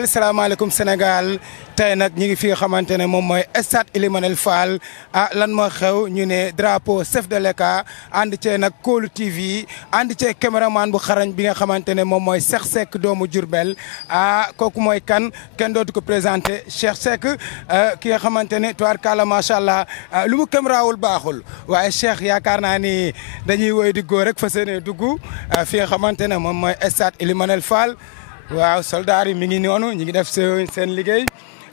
Diourbel salaamaaleykum Sénégal tey nag ñu ngi fi nga xamante ne moom mooy stade Ely Manel Fall lan moo xew ñu ne drapeau chef de l'État ànd cee nag Kolu TV ànd cee caméraman bu xarañ bi nga xamante ne moom mooy Cheikh Seck doomu Diourbel kooku mooy kenn dootu ko présenté Cheikh Seck ki nga xamante ne tubaarkàlla macha allah lu mu camérawul baaxul waaye Cheikh yaakaar naa ni dañuy woy di góor rek fas yéene dugg fi nga xamante ne moom mooy stade Ely Manel Fall. waaw soldats yi mi ngi noonu ñu ngi def seen liggéey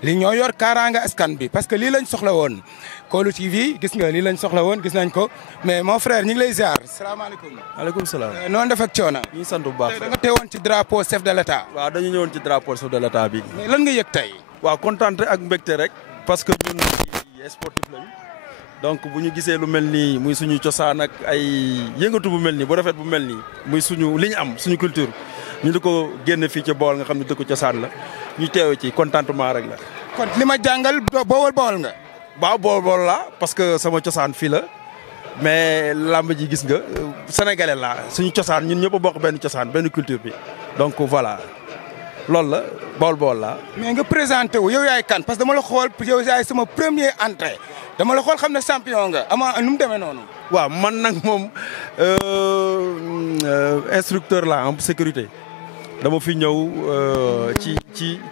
li ñoo yor kaaraanga askan bi parce que lii lañ soxla woon Kolu TV gis nga lii lañ soxla woon gis nañ ko mais mon frère ñu ngi lay ziar salaamaaleykum. maaleykum salaam. noonu def ak coono. ñu ngi sant bu baax. da nga teewoon ci drapeau chef de l'État. waaw dañu ñëwoon ci drapeau chef de l'État bi. mais lan nga yëg tey. waaw kontaan ak mbégte rek. parce que ñun ay sportif lañu. donc bu ñu gisee lu mel nii muy suñu cosaan ak ay yëngatu bu mel nii bu rafet bu mel nii muy suñu li ñu am suñu culture. ñu di ko génn fii ci bool nga xam ne dëkku cosaan la ñu teew ci contentement rek la. kon li ma jàngal bool nga. waaw bool la parce que sama cosaan fii la mais làmb ji gis nga sénégalais la suñu cosaan ñun ñëpp a bokk benn cosaan benn culture bi donc voilà loolu la bool la. mais nga présenté wu yow yaay kan parce que dama la xool yow yaay sama premier entrée dama la xool xam ne champion nga ama nu mu demee noonu. waaw man nag moom instructeur la en sécurité. dama fi ñëw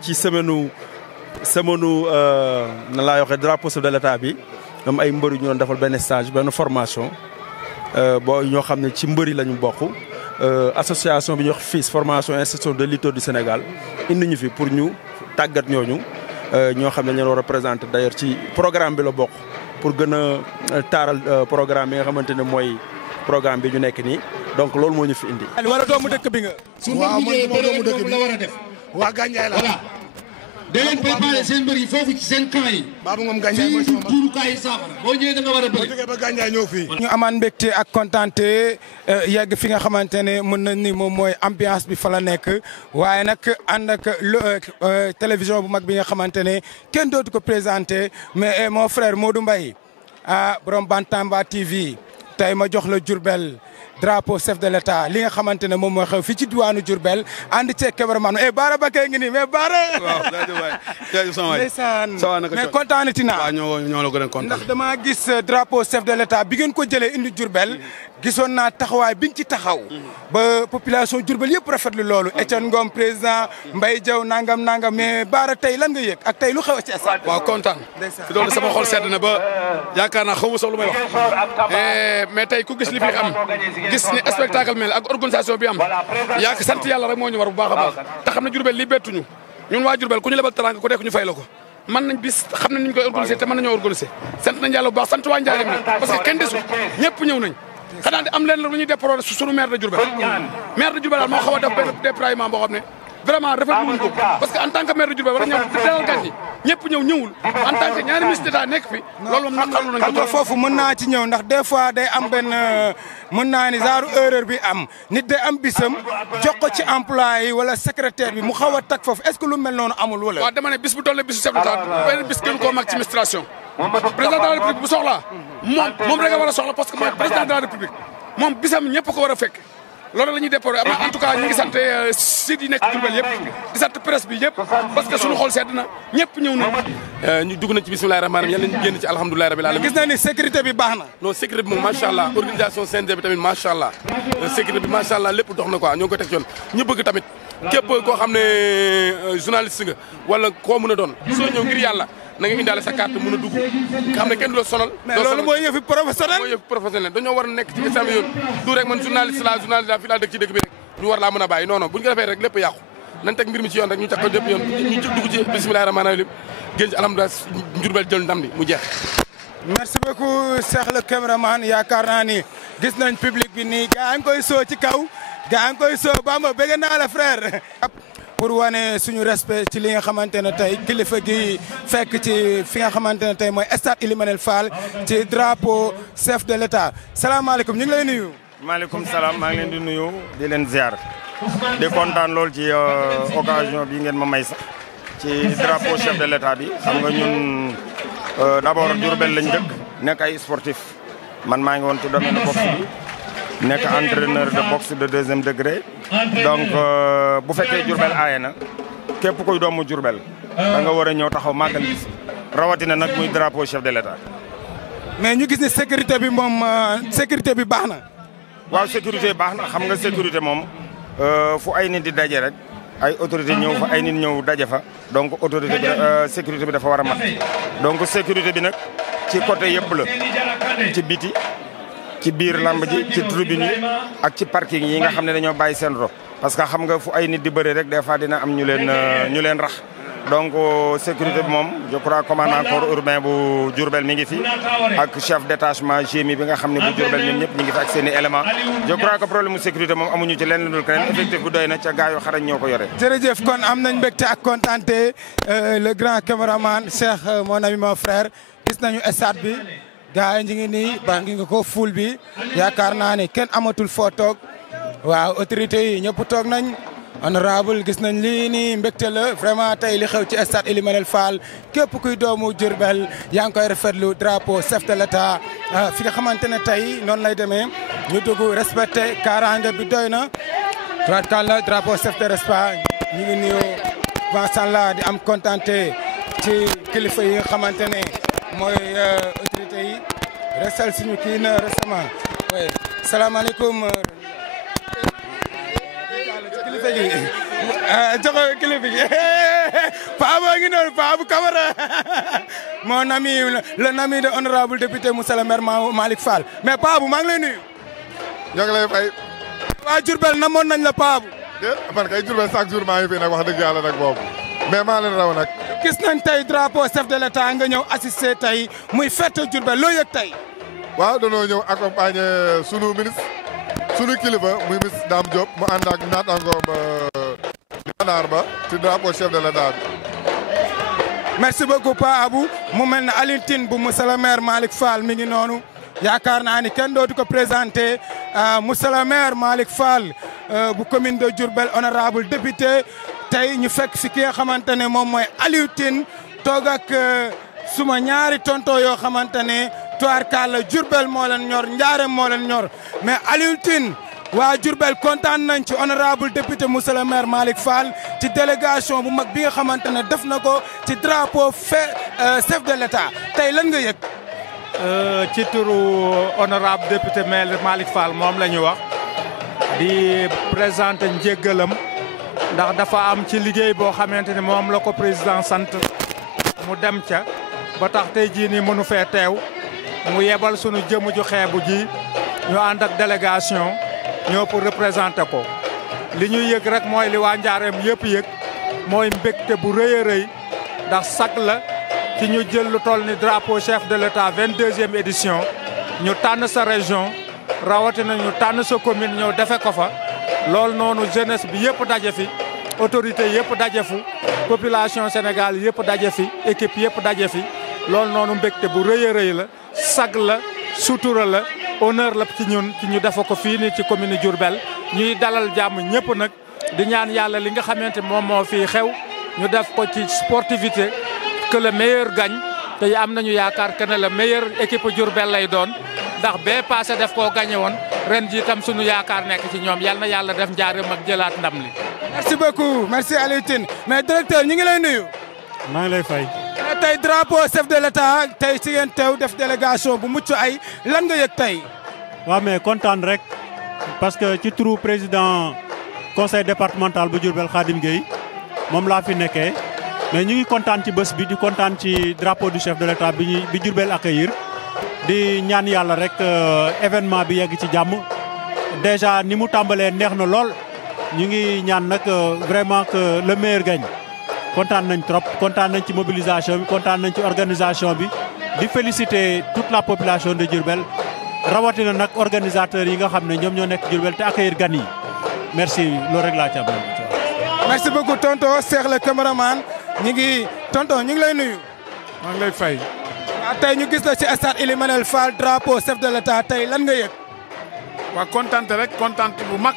ci semaine na laa waxee drapeau chef de l'État bi ñoom ay mbëri ñu doon defal benn stage benn formation boo ñoo xam ne ci mbëri la ñu bokk association bi ñuy wax FIS formation institution de lutteurs du Sénégal indi ñu fi pour ñu tàggat ñooñu ñoo xam ne ñu war a présenter d'ailleurs ci programme bi la bokk pour gën a taaral programme bi nga xamante ne mooy programme bi ñu nekk nii donc loolu moo ñu fi indi. wala doomu dëkk bi nga. waaw man doomu dëkk bi la war a def. waa Gandiaye la. voilà. da leen préparé seen mbër yi foofu ci seen camp yi. Babou Ngom Gandiaye mooy sama tuurukaay yi saafara. boo ñëwee da nga war a bëri. boo jógee ba Gandiaye ñëw fii. ñu amaan mbégte ak kontaante yegg fi nga xamante ne mën nañ ni moom mooy ambiance bi fa la nekk waaye nag ànd ak télévision bu mag bi nga xamante ne kenn dootu ko présenté mais mon frère Modou Mbaye borom Bantamba TV tey ma jox la Diourbel. drapeau chef de l'État li nga xamante ne moom mooy xew fii ci diwaanu Diourbel ànd ceeg cameraman Baara Bakay ngi nii mais Baara. waaw jaajëf waay jaajëf sama waay. ndeysaan naka mais kontaanati naa. waaw ñoo la gën a kontaan. ndax damaa gis drapeau chef de l'État bi ngeen ko jëlee indi Diourbel gisoon naa taxawaay biñ ci taxaw. ba population Diourbel yëpp rafetlu loolu. Etienne Ngom président Mbaye Diaw nangam mais Baara tey lan nga yëg ak tey lu xew ci stade. waaw kontaan. fi doon sama xol sedd na ba yaakaar naa xaw ma sax lu may wax mais tey ku gis li fi am. gis ni spectacle mel ak organisation bi am yaa sant yàlla rek moo ñu war bu baax a baax te xam ne Diourbel lii bettuñu ñun waa Diourbel ku ñu lebal teraanga ku nekk ñu fay la ko mën nañ bis xam nañ ni ñu koy organiser te mën nañoo organiser sant nañ yàlla bu baax sant waa Njaareem nag parce que kenn desul ñëpp ñëw nañ xanaa di am leen la lu ñuy déploré suñu maire de Diourbel daal moo xaw a def benn déploiement boo xam ne vraiment rafetlu wuñ ko parce que en tant que maire de Diourbel war a ñëw di dalal gan ñi ñëpp ñëwul en tant que ñaari ministre d'État nekk fi loolu moom naqarlu nañ ko. xam nga foofu mën naa ci ñëw ndax des fois day am benn mën naa ni genre erreur bi am nit day am bisam jox ko ci employé wala secrétaire bi mu xaw a tag foofu est-ce que lu mel noonu amul wala. waaw dama ne bis bu toll bisu chef d'État benn bis gën koo mag ci administration président de la république bu soxlaa moom rek a war a soxla parce que mooy président de la république moom bisam ñëpp ko war a fekk. loolu la ñuy déploré en tout cas ñu ngi sant sites yi nekk Diourbel yëpp di sant presse bi yëpp parce que suñu xol sedd na ñëpp ñëw na ñu dugg nañ ci bismillahi rahmaani rahim yàlla ñu génn ci alhamdulilahi rabbil alamin gis na ni sécurité bi baax na non sécurité bi moom macha allah organisation CNG bi tamit macha allah sécurité bi macha allah lépp dox na quoi ñoo ngi ko teg yoon ñu bëgg tamit képp koo xam ne journaliste nga wala koo mën a doon soo ñëw ngir yàlla na nga indaale sa carte mën a dugg nga xam ne kenn du la sonal. mais loolu mooy yëfi professionnel. mooy yëfi professionnel dañoo war a nekk ci examen yoon du rek man journaliste la fii laa dëkk ci dëkk bi rek ñu war laa mën a bàyyi non non bu ñu ko defee rek lépp yàqu nañ teg mbir mi ci yoon rek ñu teg ko lépp yoon ñu dugg ci bismillahi rahmaani rahim génn ci alhamdulilah Diourbel jël ndam li mu jeex. merci beaucoup Cheikh le caméraman yaakaar naa ni gis nañ public bi nii gaa ngi koy soo ci kaw gaa ngi koy soo Bamba bëgg naa la frère. pour wane suñu respect ci li nga xamante ne tey kilifa gi fekk ci fi nga xamante ne tey mooy stade Ely Manel Fall ci drapeau chef de l'État salaamaaleykum ñu ngi lay nuyu. maaleykum salaam maa ngi leen di nuyu di leen ziar di kontaan lool ci occasion bi ngeen ma may sax ci drapeau chef de l'État bi xam nga ñun d'abord Diourbel lañ dëkk nekk ay sportif man maa ngi woon ci domaine boxe bi nekk entraîneur de boxe de 2e degré donc bu fekkee Diourbel aaye na képp koy doomu Diourbel da nga war a ñëw taxaw màggal bis rawatina nag muy drapeau chef de l'État. mais ñu gis ni sécurité bi moom sécurité bi baax na. waaw sécurité baax na xam nga sécurité moom fu ay nit di daje rek ay autorité ñëw fa ay nit ñëw daje fa donc autorité bi sécurité bi dafa war a mat donc sécurité bi nag ci côté yëpp la ci biti ci biir lamb ji ci tribune yi ak ci parking yi nga xam ne dañoo bàyyi seen ro parce que xam nga fu ay nit di bëre rek des fois dina am ñu leen rax donc sécurité bi moom je crois commandant corps urbain bu Diourbel mi ngi fi ak chef détachement GMI bi nga xam ne bu Diourbel ñoom ñëpp ñi ngi fi ak seen i élément je crois que problème mu sécurité moom amuñu ci lenn lu dul keneen effectif bu doy na ca gars yu xarañ ñoo ko yore. jërëjëf kon am nañ mbégte ak kontaante le grand caméraman Cheikh mon ami mon frère gis nañu stade bi gars yi ñu ngi nii ba ngi nga ko ful bi yaakaar naa ne kenn amatul foo toog waaw autorité yi ñëpp toog nañ. honorable gis nañ lii nii mbégte la vraiment tey li xew ci stade Elimanel Fall képp kuy doomu Diourbel yaa ngi koy rafetlu drapeau chef de l'État fi nga xamante ne tey noonu lay demee ñu dugg respecté kaaraange bi doy na tubaarkàlla drapeau chef de l'État ñu ngi nuyu maasàllaa di am kontaante ci kilifa yi nga xamante ne mooy autorité yi resal suñu kii na récemment oui salaamaaleykum joxo kilifa gi paa boo ngi noonu paa bu Camara mon ami le ami de honorable député Moussa le maire Malick Fall mais paa bu maa ngi lay nuyu. ñoo ngi lay fay. waa Diourbel namoon nañ la paa bu. man kay Diourbel chaque jour maa ngi fi nag wax dëgg yàlla nag boobu mais maa leen raw nag. gis nañ tey drapeau chef de l'État nga ñëw assister tey muy fête Diourbel loo yëg tey. waaw dañoo ñëw accompagner sunu ministre. sunu kilifa muy ministre Dame Diop mu ànd ak naataangoom Manar Ba ci drapeau chef de l'État bi. merci beaucoup Pa Abou mu mel ne Alioune Tine bu Moussa le maire Malick Fall mi ngi noonu yaakaar naa ni kenn dootu ko présenté Moussa le maire Malick Fall bu commune de Diourbel honorable député tey ñu fekk fi ki nga xamante ne moom mooy Alioune Tine toog ak suma ñaari tonto yoo xamante ne tubaarkàlla Diourbel moo leen ñor Njaareem moo leen ñor mais Alioune Tine waa Diourbel kontaan nañ ci honorable député Moussa le maire Malick Fall ci délégation bu mag bi nga xamante ne def na ko ci drapeau chef de l'État tey lan nga yëg. ci turu honorable député maire Malick Fall moom la ñu wax di présenter njéggalam ndax dafa am ci liggéey boo xamante ne moom la ko président sant mu dem ca ba tax tey jii nii mënu fee teew. mu yebal sunu jëmu ju xeebu ji ñu ànd ak délégation ñoo pour représenter ko li ñuy yëg rek mooy li waa Njaareem yëpp yëg mooy mbégte bu rëy a rëy ndax sag la ci ñu jël lu toll ni drapeau chef de l'État 22e édition ñu tànn sa région rawatina ñu tànn sa commune ñëw defe ko fa loolu noonu jeunesse bi yëpp daje fi autorité yëpp daje fu population Sénégal yëpp daje fi équipe yëpp daje fi loolu noonu mbégte bu rëy a rëy la sag la sutura la honneur la ci ñun ci ñu defa ko fii nii ci commune Diourbel ñuy dalal jàmm ñëpp nag di ñaan yàlla li nga xamante moom moo fii xew ñu def ko ci sportivité que le meilleur gagne te am nañu yaakaar que ne le meilleur équipe Diourbel lay doon ndax bee passé def koo gagné woon ren ji itam sunu yaakaar nekk ci ñoom yal na yàlla def Njaareem ak jëlaat ndam li. merci beaucoup merci Alioune Tine mais directeur ñu ngi lay nuyu. maa ngi lay fay. tey drapeau chef de l'État tey ci ngeen teew def délégation bu mucc ay lan nga yëg tey. waaw mais kontaan rek parce que ci turu président conseil départemental bu Diourbel Khadim Gueye moom laa fi nekkee mais ñu ngi kontaan ci bés bi di kontaan ci drapeau du chef de l'État bi Diourbel accueillir di ñaan yàlla rek événement bi yegg ci jàmm déjà ni mu tàmbalee neex na lool ñu ngi ñaan nag vraiment que le meilleur gagne. kontaan nañ trop kontaan nañ ci mobilisation bi kontaan nañ ci organisation bi di féliciter toute la population de Diourbel rawatina nag organisateurs yi nga xam ne ñoom ñoo nekk Diourbel te accueillir gan yi merci loolu rek laa ci am. merci beaucoup tonton Cheikh le caméraman tonton ñu ngi lay nuyu. maa ngi lay fay. tey ñu gis la ci stade Elimanel Fall drapeau chef de l'État tey lan nga yëg. waa kontaan rek kontaan bu mag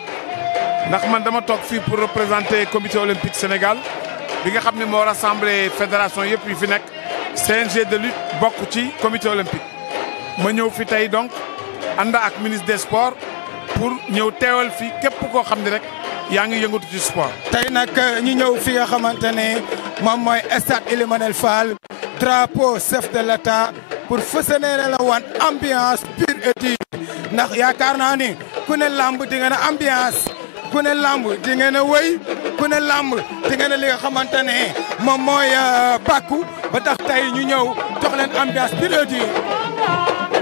ndax man dama toog fii pour représenter comité olympique Sénégal. bi nga xam ne moo rassemblé fédération yëpp yi fi nekk CNG de lutte bokk ci comité olympique ma ñëw fi tey donc ànd ak ministre des sports pour ñëw teewal fi képp koo xam ne rek yaa ngi yëngatu ci sport. tey nag ñu ñëw fi nga xamante ne moom mooy stade Ely Manel Fall drapeau chef de l'État pour fësale la wan ambiance pure et dure ndax yaakaar naa ni ku ne lamb di nga ne ambiance ku ne lamb di nga ne wëy ku ne lamb di nga ne li nga xamante ne moom mooy bàkku ba tax tey ñu ñëw jox leen ambiance pure et dure.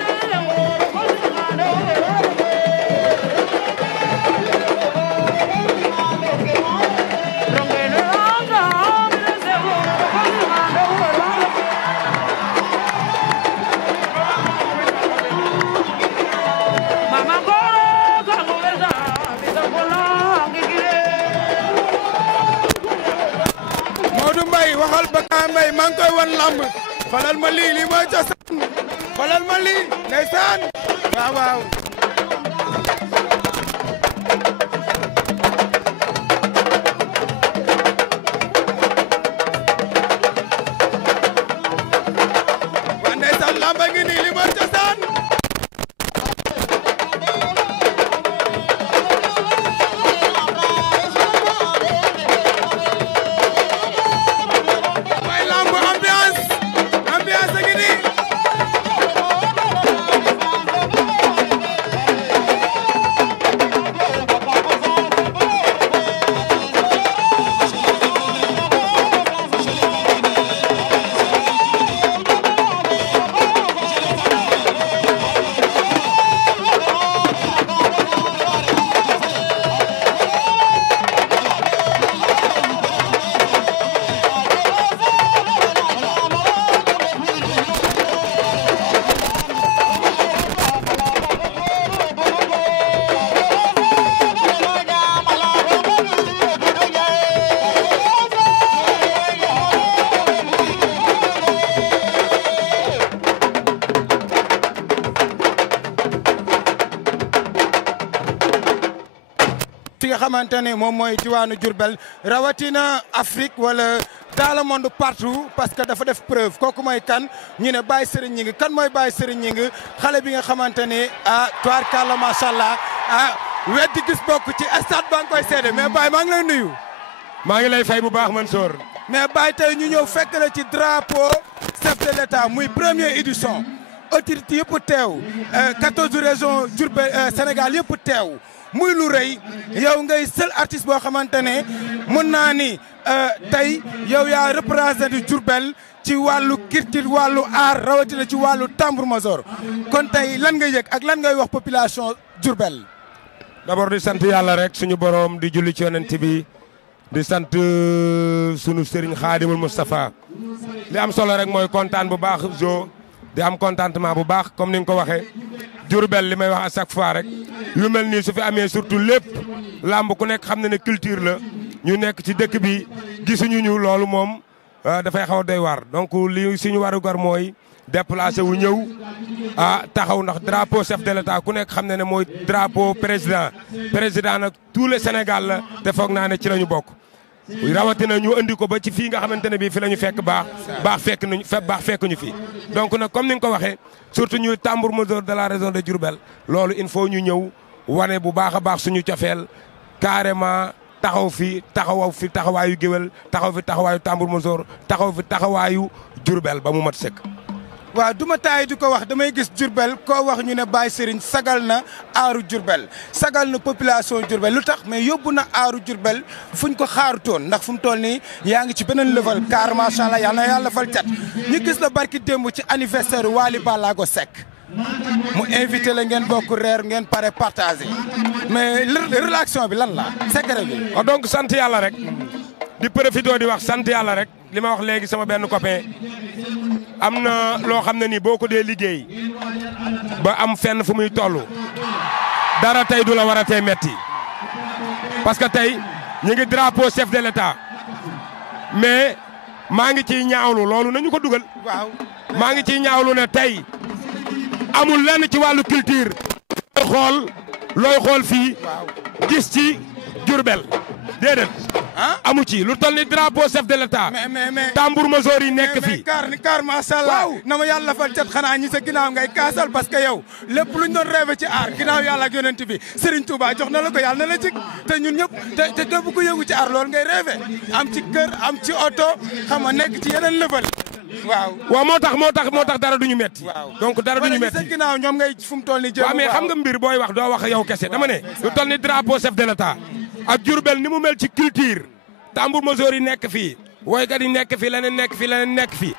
waxal Baka Mbaye maa ngi koy wan lamb xoolal ma lii mooy cosaan xoolal ma lii ndeysaan waaw waaw waa ndeysaan lamba ngi nii li mooy cosaan fi nga xamante ne moom mooy diwaanu Diourbel rawatina Afrique wala dans le monde partout parce que dafa def preuve kooku mooy kan ñu ne Baye Serigne Gningue kan mooy Baye Serigne Gningue xale bi nga xamante ne tubaarkàlla macha allah weddi gis bokk ci stade ba nga koy seede mais Baye maa ngi lay nuyu. maa ngi lay fay bu baax Mansour. mais Baye tey ñu ñëw fekk la ci drapeau chef de l'État muy première édition autorité yëpp teew 14 régions Diourbel Sénégal yëpp teew. muy lu rëy yow ngay seul artiste boo xamante ne mën naa ni tey yow yaa représenté Diourbel ci wàllu culture wàllu art rawatina ci wàllu tambour major kon tey lan ngay yëg ak lan ngay wax population Diourbel. d'abord di sant yàlla rek suñu borom di julli ci yonent bi di sant sunu Serigne Khadimul Moustapha li am solo rek mooy kontaan bu baax Jo di am contentement bu baax comme ni nga ko waxee. Diourbel li may wax à chaque fois rek yu mel nii su fi amee surtout lépp làmb ku nekk xam na ne culture la ñu nekk ci dëkk bi gisuñu ñu loolu moom dafay xaw a doy waar donc li suñu warugar mooy déplacé wu ñëw taxaw ndax drapeau chef de l'État ku nekk xam na ne mooy drapeau président nag tout le Sénégal la te foog naa ne ci la ñu bokk. rawatina ñu andi ko ba ci fii nga xamante ne bii fi la ñu fekk baax fekk ñu fi donc nag comme ni nga ko waxee surtout ñu tambour major de la région de Diourbel loolu il faut ñu ñëw wane bu baax a baax suñu cofeel carrément taxaw fi taxawaayu géwél taxaw fi taxawaayu tambour major taxaw fi taxawaayu Diourbel ba mu mat sëkk. waaw du ma taay di ko wax damay gis Diourbel koo wax ñu ne Baye Serigne sagal na aaru Diourbel sagal na population Diourbel lu tax mais yóbbu na aaru Diourbel fuñ ko xaarutoon ndax fu mu toll nii yaa ngi ci beneen level car macha allah yal na yàlla fal cat ñu gis la barki démb ci anniversaire Wally Ballago Seck mu invité la ngeen bokk reer ngeen pare partagé mais relation bi lan la secret bi. donc sant yàlla rek di profité di wax sant yàlla rek li ma wax léegi sama benn copain. am na loo xam ne ni boo ko dee liggéey ba am fenn fu muy toll dara tey du la war a tey metti parce que tey ñu ngi drapeau chef de l'État mais maa ngi ciy ñaawlu loolu nañu ko dugal. waaw maa ngi ciy ñaawlu ne tey amul lenn ci wàllu culture. looy xool fii gis ci Diourbel déedéet amu ci lu toll ni drapeau chef de l'état. mais tambour major yi nekk fi. car macha allah. na ma yàlla fal cat xanaa ñi sa ginnaaw ngay kaasal parce que yow lépp luñ doon rêvé ci aar ginnaaw yàlla ak yonent bi Serigne Touba jox na la ko yàlla na la jig te ñun ñëpp te képp ku yëngu ci aar loolu ngay rêvé am ci kër am ci oto xam nga nekk ci yeneen level. waaw moo tax dara duñu metti. donc dara duñu metti. sa ginnaaw ñoom ngay fu mu toll nii. waaw mais xam nga mbir booy wax doo wax yow kese dama ne. lu toll ni drapeau chef de l'état ak Diourbel ni mu mel ci culture tambour major yi nekk fii woykat yi nekk fi leneen nekk fi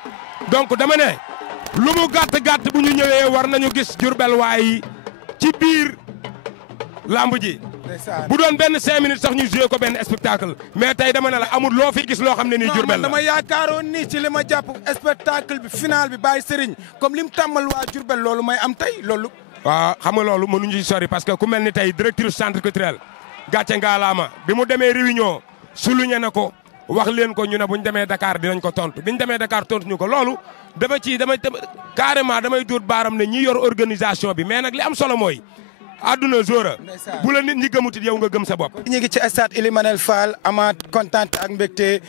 donc dama ne lu mu gàtt bu ñu ñëwee war nañu gis Diourbel waaye ci biir lamb ji. bu doon benn 5 minutes sax ñu joué ko benn spectacle mais tey dama ne la amul loo fi gis loo xam ne nii Diourbel la. dama yaakaaroon ni ci li ma jàpp spectacle bi final bi Baye Serigne comme li mu tàmmal waa Diourbel loolu may am tey loolu. waaw xam nga loolu mënuñu ci sori parce que ku mel ni tey directrice centre culturel gàcce ngaalaama bi mu demee réunion souligné na ko wax leen ko ñu ne bu ñu demee Dakar dinañ ko tontu bi ñu demee Dakar tontu ñu ko loolu carrément damay duut baaram ne ñi yor organisation bi mais nag li am solo mooy. àdduna Zora bu la nit ñi gëmutit yow nga gëm sa bopp. ñu ngi ci stade Elimanel Fall amaat kontaan ak mbégte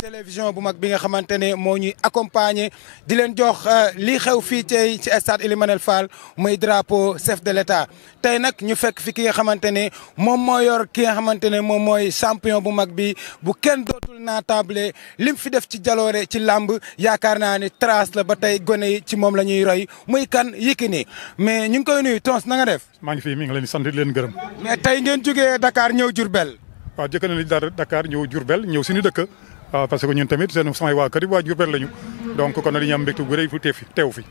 télévision bu mag bi nga xamante ne moo ñuy accompagner di leen jox lii xew fii tey ci stade Elimanel Fall muy drapeau chef de l'état tey nag ñu fekk fi ki nga xamante ne moom moo yor ki nga xamante ne moom mooy champion bu mag bi bu kenn dootul naatable lim fi def ci jaloore ci làmb yaakaar naa ne trace la ba tey gone yi ci moom la ñuy roy muy kan Yékini mais ñu ngi koy nuyu Tons na nga def. maa ngi fi mi ngi leen di sant di leen gërëm. mais tey ngeen jógee Dakar ñëw Diourbel. waaw jëkk nañu Dakar ñëw Diourbel ñëw suñu dëkk. waaw parce que ñun tamit seen samay waa kër yi waa Diourbel lañu donc kon dañuy am mbégte bu rëy fu teew fi.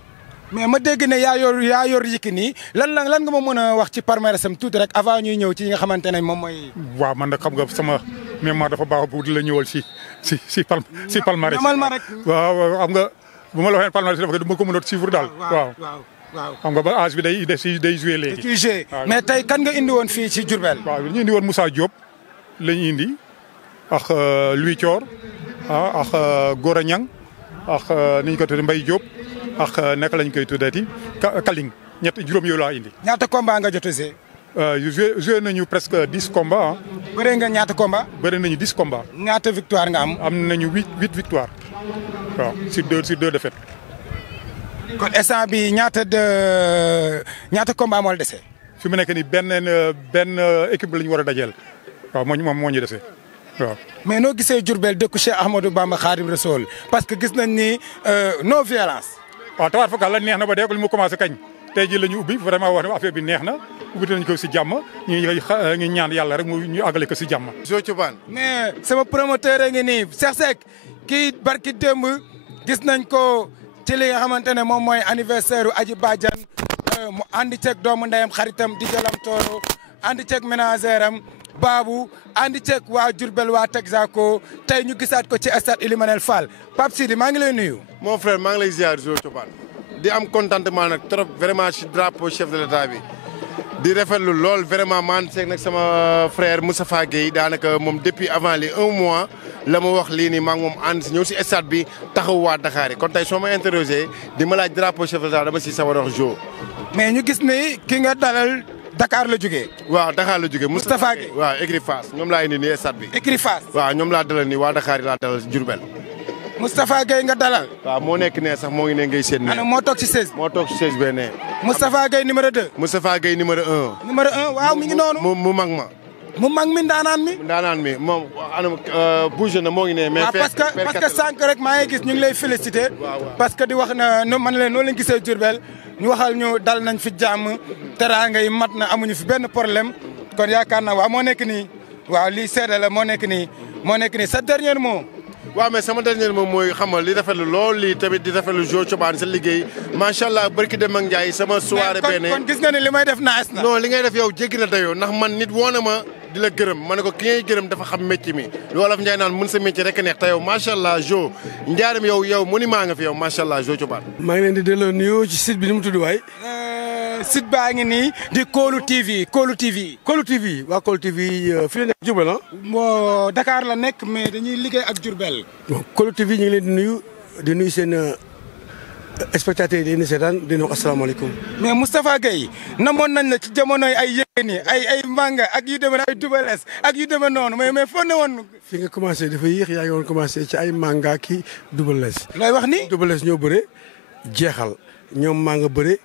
mais ma dégg ne yaa yor Yékini lan nga ma mën a wax ci palmarèsam tuuti rek avant ñuy ñëw ci ñi nga xamante ne moom mooy. waaw man nag xam nga sama mémoire dafa baax bu di la ñëwal si palmarès. waaw xam nga bu ma la waxee palmarès dafa du ma ko mën a suivre daal waaw. xam nga ba âge bi day joué léegi. mais tey kan nga indi woon fii ci Diourbel. waaw ñu indi woon Moussa Diop la ñu indi ak Louis Thior ak Gora Niang ak ni ñu ko tuddee Mbaye Diop ak naka lañ koy tuddeeti Kaling juróom yooyu laa indi. ñaata combat nga jot a joué nañu presque 10 combats. bëree nga ñaata combat. bëri nañu 10 combats. ñaata victoire nga am. am nañu 8 victoire waaw sur deux défaites. kon instant bi ñaata combat moo la dese. fi mu nekk nii benn équipe la ñu war a dajeel waaw moo ñu dese waaw. mais noo gisee Diourbel dëkku Cheikh Ahmadou Bamba Khadim Rassoul parce que gis nañ ni non violence. waaw tawaat fa la neex na ba dee ko li mu commencé kañ tey jii la ñu ubbi vraiment wax ne affaire bi neex na ubbi nañ ko si jàmm ñu ñaan yàlla rek ñu àggale ko si jàmm. mais sama promoteur a ngi nii Cheikh Seck kii barki démb gis nañ ko ci li nga xamante ne moom mooy anniversaire Aji Badiane mu àndi ceeg doomu ndeyam xaritam di Jalam Tooro àndi ceeg ménagère am Babou àndi ceeg waa Diourbel waa Texaco tey ñu gisaat ko ci stade Elimanel Fall Pape Sidi maa ngi lay nuyu. mon frère maa ngi lay ziar Zo Thioban di am contentement nag trop vraiment ci drapeau chef de l'état bi di rafetlu lool vraiment maan seeg nag sama frère Moustapha Guèye daanaka moom depuis avant li 1 mois la ma wax lii nii maa ngi moom ànd si ñëw si stade bi taxaw waa Dakar yi kon tey soo ma interrogé di ma laaj drapeau chef de l'état dama si sawar wax Jo. mais ñu gis ni ki nga dalal Dakar la jógee. waaw Dakar la jógee Moustapha Guèye waaw écurie Fass ñoom laa indi nii stade bi. écurie Fass. waaw ñoom laa dalal nii waa Dakar yi laa dalal Diourbel. Moustapha Guèye nga dalal. waaw moo nekk ne sax moo ngi ne ngay seet ne. ana moo toog ci 16. moo toog ci 16 bee ne. Moustapha Guèye numéro 2. Moustapha Guèye numéro 1. numéro 1 waaw mi ngi noonu. mu mag ma. mu mag mi ndaanaan mi. ndaanaan mi moom anam bougé na moo ngi ne. mais parce que sànq rek maa ngi gis ñu ngi lay félicité. parce que di wax na man leen noonu lañ gisee Diourbel ñu waxal ñu dal nañ fi jàmm teraanga yi mat na amuñu fi benn problème kon yaakaar naa waaw moo nekk nii waaw lii seede la moo nekk nii sa dernier mot. waaw mais sama dernier moom mooy xam nga li rafetlu lool lii tamit di rafetlu Jo Thioban sa liggéey macha allah barki dem ak Ndiaye sama soirée benn kon gis nga ne li may def naas na. non li ngay def yow jéggi na dayoo ndax man nit woo na ma di la gërëm ma ne ko ki ngay gërëm dafa xam métier mi loolu Ndiaye naan mën sa métier rek a neex te yow macha allah Jo njaaram yow monument nga fi yow macha allah Jo Thioban. maa ngi leen di delloo nuyoo ci site bi ni mu tudd waay. site baa ngi nii di Kolu TV. Kolu TV waa Kolu TV fii la nekk Diourbel ah. moo Dakar la nekk mais dañuy liggéey ak Diourbel. bon Kolu TV ñu ngi leen di nuyu seen spectateurs yi dañuy seetaan di wax asalaamaaleykum. mais Moustapha Gueye namoon nañ la ci jamonoy ay Yékini ay Manga ak yu demee ay Double Less ak yu demee noonu mais foo ne woon. fi nga commencé dafa yéex yaa ngi woon commencé ci ay Manga ki Double Less. looy wax ni Double Less ñoo bëre jeexal ñoom Manga bëre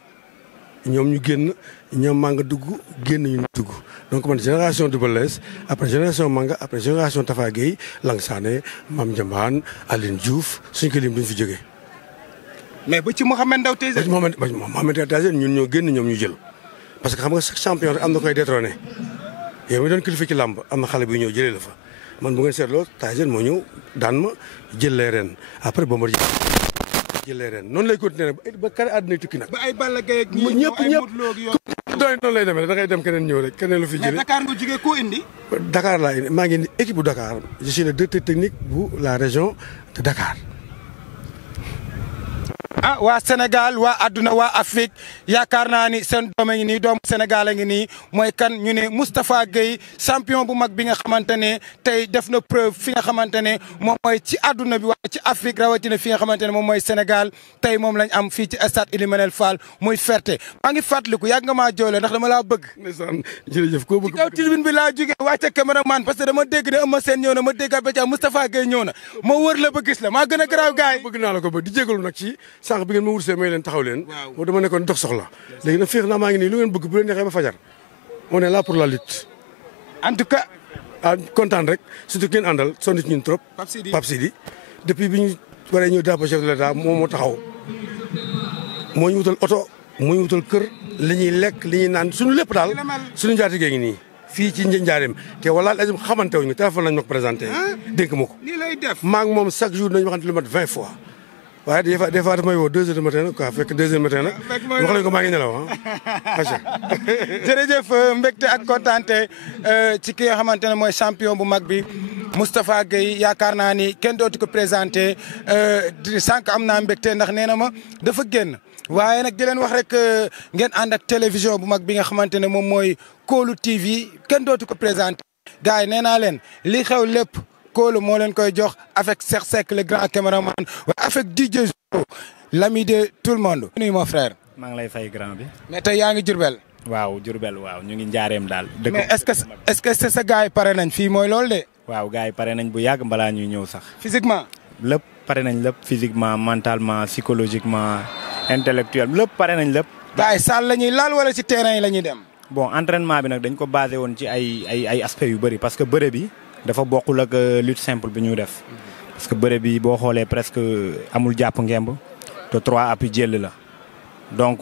ñoom ñu génn ñoom Manga dugg génn ñu dugg donc man génération Double Less après génération Manga après génération Tafa Gueye Lang Sané Mame Ndiambane Aline Diouf suñ ko lim duñ fi jógee. mais ba ci Mouhamed Ndao Tyson. Mouhamed Ndao Tyson ñun ñoo génn ñoom ñu jël parce que xam nga chaque champion rek am na koy détrôné yow mi doon kilifa ci làmb am na xale bi ñëw jëlee la fa man bu ngeen seetloo Tyson moo ñëw daan ma jël leen ren après Bombardier jël leen ren noonu lay continuer ba kare àdduna tukki nag. ba ay Balla Gaye ak ñi ñëpp noonu lay demee da ngay dem keneen ñëw rek keneen lu fi jëlee. mais Dakar nga jógee koo indi. Dakar laa indi maa ngi indi équipe bu Dakar je suis le directeur technique bu la région de Dakar. ah waa Sénégal waa adduna waa Afrique yaakaar naa ni seen doom a ngi nii doomu Sénégal a ngi nii mooy kan ñu ne Moustapha Gueye champion bu mag bi nga xamante ne tey def na preuve fi nga xamante ne moom mooy ci adduna bi waaye ci Afrique rawatina fi nga xamante ne moom mooy Sénégal tey moom lañ am fii ci stade Ely Manel Fall muy fierté maa ngi fàttaliku yàgg nga maa jooyle ndax dama laa bëgg. ndeysaan jërëjëf koo bëgg. ci kaw tribune bi laa jógee wàcce caméraman parce que dama dégg ne Eumeu Sène ñëw na ma dégg Abédia Moustapha Gueye ñëw na ma wër la ba gis la maa gën a garaaw gars yi. bëgg naa la ko ba di jégalu nag ci sànq bi ngeen ma wursee may leen taxaw leen moo dama nekkoon dox soxla léegi nag féex naa maa ngi nii lu ngeen bëgg bu leen neexee ba fajar on est là pour la lutte. en tout cas. kontaan rek surtout ngeen àndal sonn ci ñun trop. Pape Sidi depuis bi ñu waree ñëw drapeau chef de l'État moom moo taxaw moo ñu wutal oto moo ñu wutal kër li ñuy lekk li ñuy naan suñu lépp daal suñu njaatigee ngi nii fii ci njaareem te wala lazim xamante wuñu téléphone lañ ma ko présenté dénk ma ko maa ngi moom chaque jour nañu waxante lu mat 20 fois waaye des fois dafa may woo 2 heures du matin nag quoi fekk 2 heures du matin nag wax lañ ko maa ngi nelaw jërëjëf mbégte ak kontaante ci ki nga xamante ne mooy champion bu mag bi Moustapha Gueye yaakaar naa ni kenn dootu ko présenté sànq am naa mbégte ndax nee na ma dafa génn waaye nag di leen wax rek ngeen ànd ak télévision bu mag bi nga xamante ne moom mooy Kolu TV kenn dootu ko présenté gars yi nee naa leen li xew lépp Kolu moo leen koy jox avec Cheikh Seck le grand caméraman waaye avec DJ Zo l'ami de tout le monde. nuyu mon frère. maa ngi lay fay grand bi. mais tey yaa ngi Diourbel. waaw Diourbel waaw ñu ngi njaareem daal. dëgg mais est-ce que sa gars yi pare nañ fii mooy loolu de. waaw gars yi pare nañ bu yàgg balaa ñuy ñëw sax. physiquement. lépp pare nañ lépp physiquement mentalement psychologiquement intellectuel lépp pare nañ lépp. gars yi salle la ñuy laal wala ci terrain yi la ñuy dem. bon entraînement bi nag dañ ko basé woon ci ay aspects yu bëri parce que bëre bi dafa bokkul ak lutte simple bi ñu def. parce que bëre bi boo xoolee presque amul jàpp ngemb te 3 appuis jël la. donc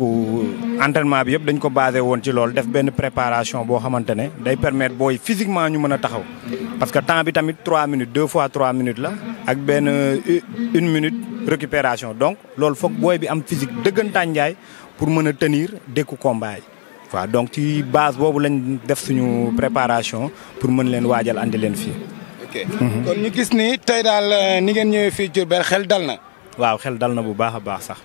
entraînement bi yëpp dañ ko basé woon ci loolu def benn préparation boo xamante ne day permettre booy physiquement ñu mën a taxaw parce que temps bi tamit 3 minutes 2 fois 3 minutes la ak benn 1 minute récupération donc loolu foog booy bi am physique dëggantaan njaay pour mën a tenir dékku combat yi waaw donc ci base boobu lañ def suñu préparation pour mën leen waajal andi leen fii. ok kon ñu gis ni tey daal ni ngeen ñëwee fii Diourbel xel dal na. waaw xel dal na bu baax a baax sax.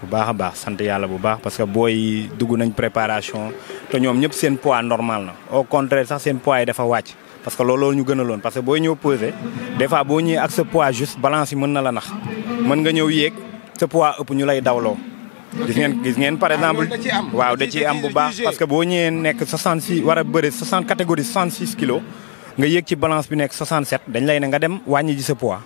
bu baax a baax sant yàlla bu baax parce que booy dugg nañ préparation te ñoom ñëpp seen poids normal na au contraire sax seen poids yi dafa wàcc parce que loolu ñu gënaloon parce que booy ñëw peser des fois boo ñëwee ak sa poids juste balance yi mën na la nax mën nga ñëw yéeg sa poids ëpp ñu lay dawloo. gis ngeen par exemple waaw da ciy am bu baax parce que boo ñëwee nekk 66 war a bëri 60 catégorie 66 kilos nga yéeg ci balance bi nekk 67 dañ lay ne nga dem wàññi ji sa poids.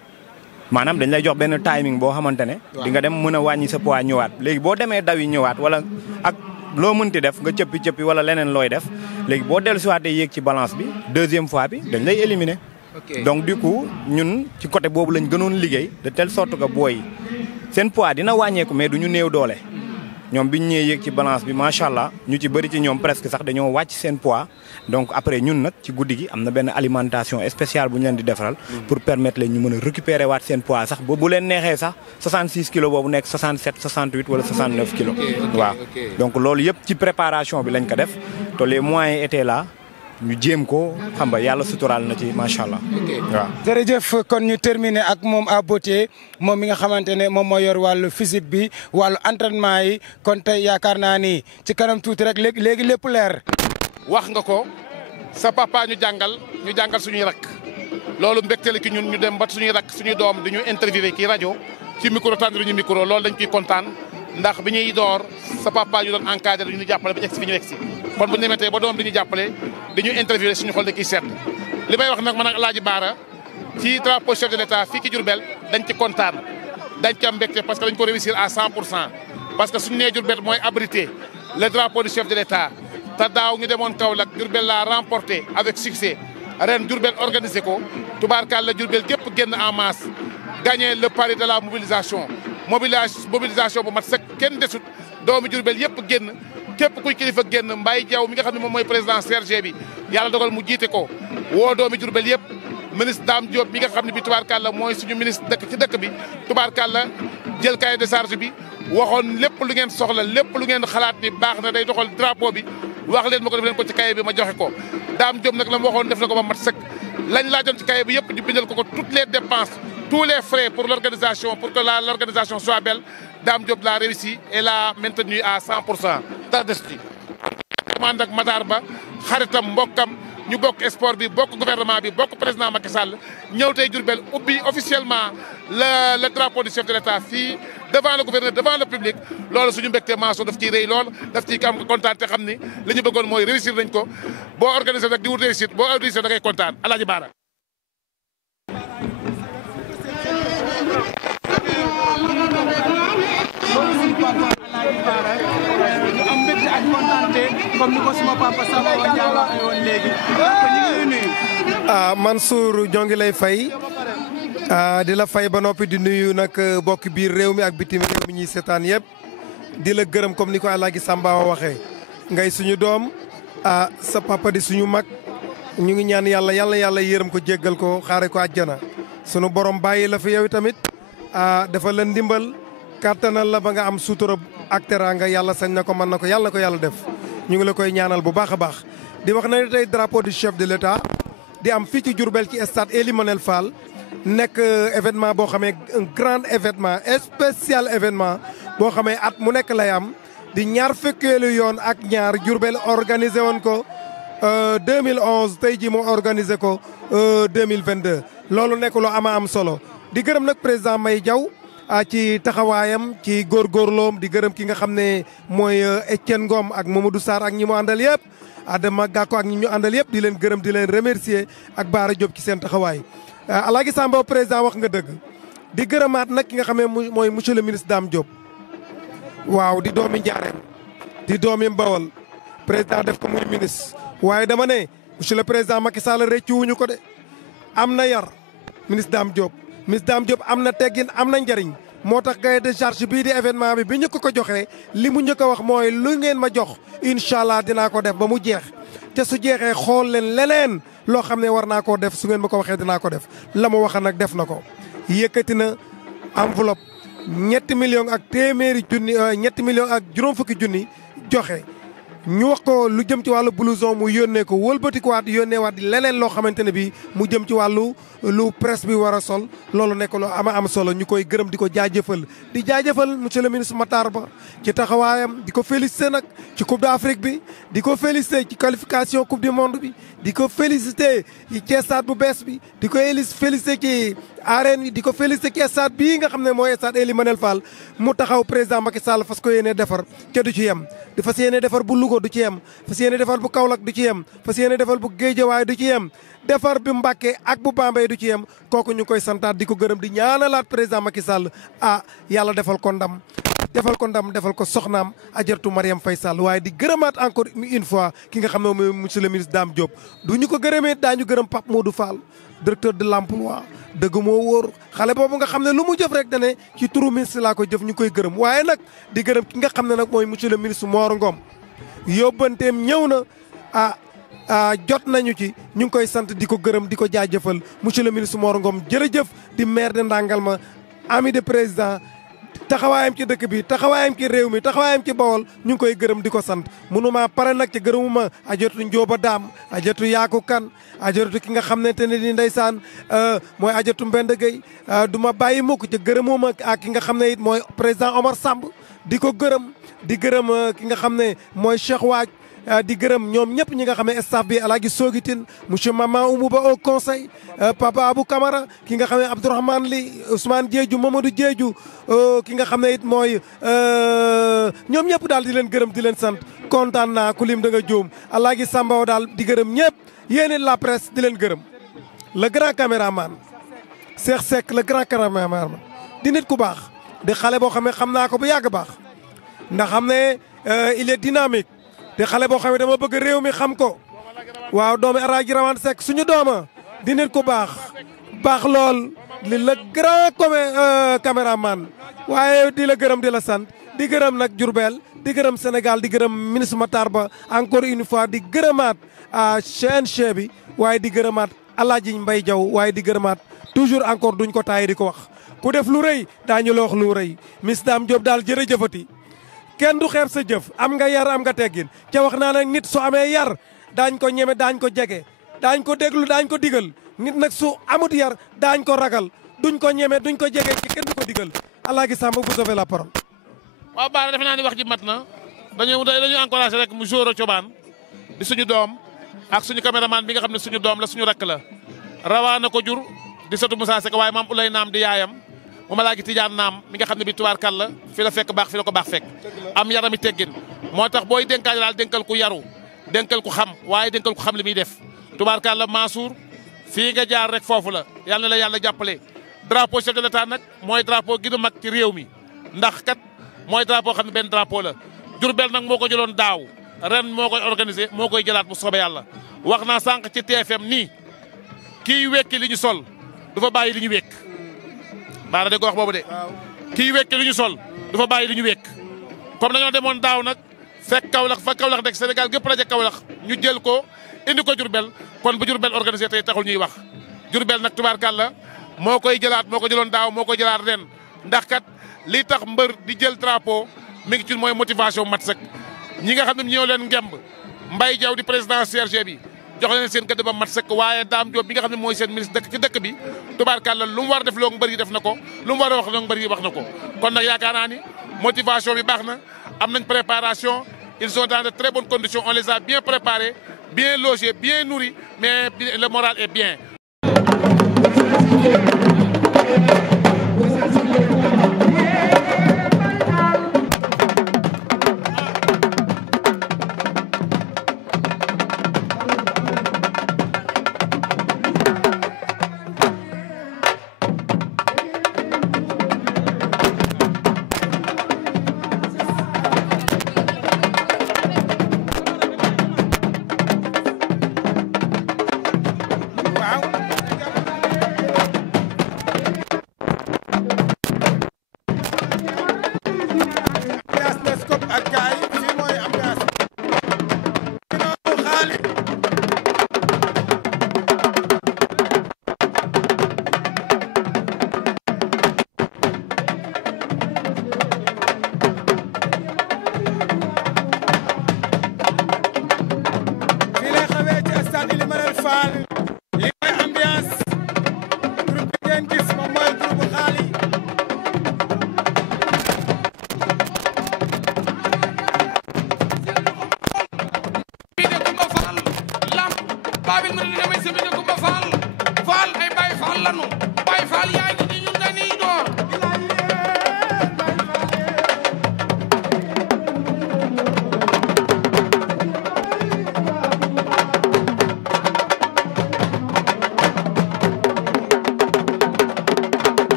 maanaam dañ lay jox benn timing boo xamante ne di nga dem mën a wàññi sa poids ñëwaat léegi boo demee daw yi ñëwaat wala ak loo mënti def nga cëppi wala leneen looy def léegi boo dellu siwaatee yéeg ci balance bi 2e fois bi dañ lay éliminer donc du coup ñun ci côté boobu lañ gënoon liggéey de telle sorte que booy seen poids dina wàññeeku mais du ñu néew doole ñoom biñ ñëwee yéeg ci balance bi macha allah ñu ci bëri ci ñoom presque sax dañoo wàcc seen poids donc après ñun nag ci guddi gi am na benn alimentation spéciale bu ñu leen di defaral pour permettre leen ñu mën a récupérer waat seen poids sax bu leen neexee sax 66 kilos boobu nekk 67 68 wala 69 kilos waaw donc loolu yëpp ci préparation bi lañ ko def te les moyens étaient là ñu jéem ko xam nga yàlla suturaal na ci macha allah. waaw jërëjëf kon ñu terminer ak moom à beauté moom mi nga xamante ne moom moo yor wàllu physique bi wàllu entraînement yi kon tey yaakaar naa ni ci kanam tuuti rek léegi lépp leer. wax nga ko sa papa ñu jàngal suñuy rak loolu mbégte la ki ñun ñu dem ba suñuy rak suñuy doom dañu interviewé kii rajo ci micro tànn ñu micro loolu dañ koy kontaan ndax bi ñuy door sa papa ñu doon encadré ñu jàppale ba ñu egg si fi ñu egg si kon bu ñu demee tey ba doom di ñu jàppale dañu interviewé suñu xol da kiy sedd li may wax nag man ak Alaaji Baara ci drapeau chef de l'État fii ci Diourbel dañ ci kontaan dañ ci am mbégte parce que dañ ko réussir à 100% parce que suñu nee Diourbel mooy abrité le drapeau du chef de l'État te daaw ñu demoon Kaolack Diourbel l'a remporté avec succès ren Diourbel organisé ko tubaarkàlla Diourbel gépp génn en masse gagné le pari de la mobilisation mobilisation bu mat sëkk kenn desut doomi Diourbel yëpp génn képp kuy kilifa génn Mbaye Diaw mi nga xam ne moom mooy président CRG bi yàlla dogal mu jiite ko woo doomi Diourbel yëpp ministre Dame Diop mi nga xam ne bi tubaarkàlla mooy suñu ministre dëkk ci dëkk bi tubaarkàlla jël cahier de charge bi waxoon lépp lu ngeen soxla lépp lu ngeen xalaat ni baax na day doxal drapeau bi wax leen ma ko def leen ko ci cahier bi ma joxe ko Dame Diop nag la ma waxoon def na ko ba mat sëkk lañ laajoon ci cahier bi yëpp ñu bindal ko toutes les dépenses tous les frais pour l'organisation pour que l'organisation soit belle Dame Diop l'a réussi et l'a maintenu à 100%. dara des ci ànd ak Matar Ba xaritam mbokkam ñu bokk sport bi bokk gouvernement bi bokk président Macky Sall ñëw tey Diourbel ubbi officiellement le drapeau du chef de l'État fii devant le gouverneur devant le public loolu suñu mbégte maaso daf ciy rëy lool daf ciy am kontaan te xam ni li ñu bëggoon mooy réussir nañ ko boo organisé nag di wut réussite boo organisé da ngay kontaan Alaaji Baara. ñu am mbégte ak kontaante comme ni ko suma papa Samba Ndiaye waxee woon léegi donc ñu ngi lay nuyu. Mansour ñoo ngi lay fay di la fay ba noppi di nuyu nag bokk biir réew mi ak bitim réew mi ñuy seetaan yëpp di la gërëm comme ni ko Alaaji Samba waxee ngay suñu doom sa papa di suñu mag ñu ngi ñaan yàlla yàlla yërëm ko jéggal ko xaare ko àjjana sunu borom bàyyi la fi yow tamit dafa la ndimbal kàttanal la ba nga am sutura ak teraanga yàlla sañ na ko mën na ko yàlla def ñu ngi la koy ñaanal bu baax a baax di wax na tey drapeau du chef de l'État di am fii ci Diourbel ci stade Ely Manel Fall nekk événement boo xamee un grand événement spécial événement boo xamee at mu nekk lay am di ñaar fukkeelu yoon ak ñaar Diourbel organisé woon ko 2011 tey jii mu organisé ko 2022 loolu nekk lu ama am solo di gërëm nag président Mbaye Diaw ci taxawaayam ci góorgóorloom di gërëm ki nga xam ne mooy Etienne Ngom ak Mamadou Sarr ak ñi mu àndal yëpp Adama Gàkko ak ñi ñu àndal yëpp di leen gërëm di leen remercier ak Baara Diop ci seen taxawaay Alaaji Samba président wax nga dëgg di gërëmaat nag ki nga xam ne mooy monsieur le ministre Dame Diop waaw di doomi Njaareem di doomi Mbawal président def ko muy ministre waaye dama ne monsieur le président Macky Sall rëccu wuñu ko de am na yar ministre Dame Diop am na teggin am na njariñ moo tax cahier de charge bii di événement bi ñu ko joxee li mu njëkk a wax mooy lu ngeen ma jox incha allah dinaa ko def ba mu jeex te su jeexee xool leen leneen loo xam ne war naa koo def su ngeen ma ko waxee dinaa ko def la mu wax nag def na ko yëkkati na enveloppe 7 millions ak téeméeri junni 7 millions ak juróom fukki junni joxe ñu wax ko lu jëm ci wàllu blouson mu yónnee ko wëlbatikuwaat yónneewaat leneen loo xamante ne bi mu jëm ci wàllu lu presse bi war a sol loolu nekk lu ama am solo ñu koy gërëm di ko jaajëfal di jaajëfal monsieur le ministre Matar Ba ci taxawaayam di ko félicité nag ci coupe d'Afrique bi di ko félicité ci qualification coupe du monde bi di ko félicité ci stade bu bees bi di ko félicité ci arène yi di ko félicité ci stade bii nga xam ne mooy stade Ely Manel Fall mu taxaw président Macky Sall fas ko yéene defar ca du ci yem di fas yéene defar bu Louga du ci yem fas yéene defar bu Kaolack du ci yem fas yéene defar bu Guédiawaye du ci yem defar bi Mbacké ak bu Bambey du ci yem kooku ñu koy santaat di ko gërëm di ñaanalaat président Macky Sall yàlla defal ko ndam defal ko soxnaam Adjaratou Marième Faye Sall waaye di gërëmaat encore une fois ki nga xam ne mooy monsieur le ministre Dame Diop du ñu ko gërëmee daañu gërëm Pape Modou Fall directeur de l'emploi dëgg moo wóor xale boobu nga xam ne lu mu jëf rek dane ci turu ministre laa ko jëf ñu koy gërëm waaye nag di gërëm ki nga xam ne nag mooy monsieur le ministre Mor Ngom yóbbanteem ñëw na jot nañu ci ñu ngi koy sant di ko gërëm di ko jaajëfal monsieur le ministre Mor Ngom jërëjëf di maire de Ndangalma ami de président taxawaayam ci dëkk bi taxawaayam ci réew mi taxawaayam ci Bawol ñu ngi koy gërëm di ko sant mënuma pare nag ci gërëmuma Adjaratou Ndioba Dam Adjaratou Yaaku Kan Adjaratou ki nga xam ne te ne di ndeysaan mooy Adjaratou Mbend Gueye du ma bàyyi mukk ci gërëmuma ak ki nga xam ne it mooy président Omar Samb di ko gërëm di gërëm ki nga xam ne mooy Cheikh Waaj di gërëm ñoom ñëpp ñi nga xam ne staff bi Alaaji Sogitin monsieur Mama Oumou Ba au conseil Papa Abou Camara ki nga xam ne Abdourahmane Li Ousmane Diédiou Mamadou Diédiou ki nga xam ne it mooy ñoom ñëpp daal di leen gërëm di leen sant kontaan naa ku lim da nga juum Alaaji Sambaw daal di gërëm ñëpp yéen it la presse di leen gërëm le grand caméraman Cheikh Seck le grand caméraman di nit ku baax di xale boo xam ne xam naa ko bu yàgg baax ndax xam ne il est dynamique te xale boo xam ne dama bëgg réew mi xam ko waaw doomi Alaaji Rawane Seck suñu dooma di nit ku baax baax lool li la grand caméraman waaye di la gërëm di la sant di gërëm nag Diourbel di gërëm Sénégal di gërëm ministre Matar Ba encore une fois di gërëmaat CNG bi waaye di gërëmaat Alaaji Mbaye Diaw waaye di gërëmaat toujours encore duñ ko taayee di ko wax ku def lu rëy daañu la wax lu rëy Miss Dame Diop daal jërëjëfati kenn du xeeb sa jëf am nga yar am nga teggin ca wax naa nag nit su amee yar daañ ko ñeme daañ ko jege daañ ko déglu daañ ko digal nit nag su amut yar daañ ko ragal duñ ko ñeme duñ ko jege ci kenn du ko digal Alaaji Samba vous avez la parole. waaw Baara defe naa ni wax ji mat na dañu encouragé rek mu Zoro Thioban di suñu doom ak suñu caméraman bi nga xam ne suñu doom la suñu rakk la rawaana ko jur di sotu Moussa Seck waaye maam Ulay Naam di yaayam moom Alaaji Tidiane Naam mi nga xam ne bi tubaarkal la fi la fekk baax fi la ko baax fekk am yarami teggin moo tax booy dénkaane daal dénkal ku yaru dénkal ku xam waaye dénkal ku xam li muy def tubaarkal la Mansour fii nga jaar rek foofu la yal na la yàlla jàppale drapeau chef de l'état nag mooy drapeau gi nu mag ci réew mi ndax kat mooy drapeau xam ne benn drapeau la Diourbel nag moo ko jëloon daaw ren moo koy organisé moo koy jëlaat bu soobee yàlla wax naa sànq ci TFM nii kii wekki li ñu sol du fa bàyyi li ñu wekk baara de ko wax boobu de kii wekki li ñu sol du fa bàyyi li ñu wekk comme dañoo demoon daaw nag fekk Kaolack fa Kaolack rek Sénégal gépp rajo Kaolack ñu jël ko indi ko Diourbel kon bu Diourbel organisé tey taxul ñuy wax Diourbel nag tubaarkàlla moo koy jëlaat moo ko jëloon daaw moo koy jëlaat ren ndax kat li tax mbër di jël drapeau mi ngi ci mooy motivation mat sëkk ñi nga xam ne ñëw leen ngemb Mbaye Diaw di président CRG bi jox leen seen gëdd ba mat sëkk waaye Dame Diop bi nga xam ne mooy seen ministre dëkk ci dëkk bi tubaarkàlla lu mu war a def loo mbër yi def na ko lu mu war a wax loo mbër yi wax na ko kon nag yaakaar naa ni motivation bi baax na am nañ préparation ils sont dans de très bonnes conditions on les a bien préparés bien logés bien nourris mais le moral est bien.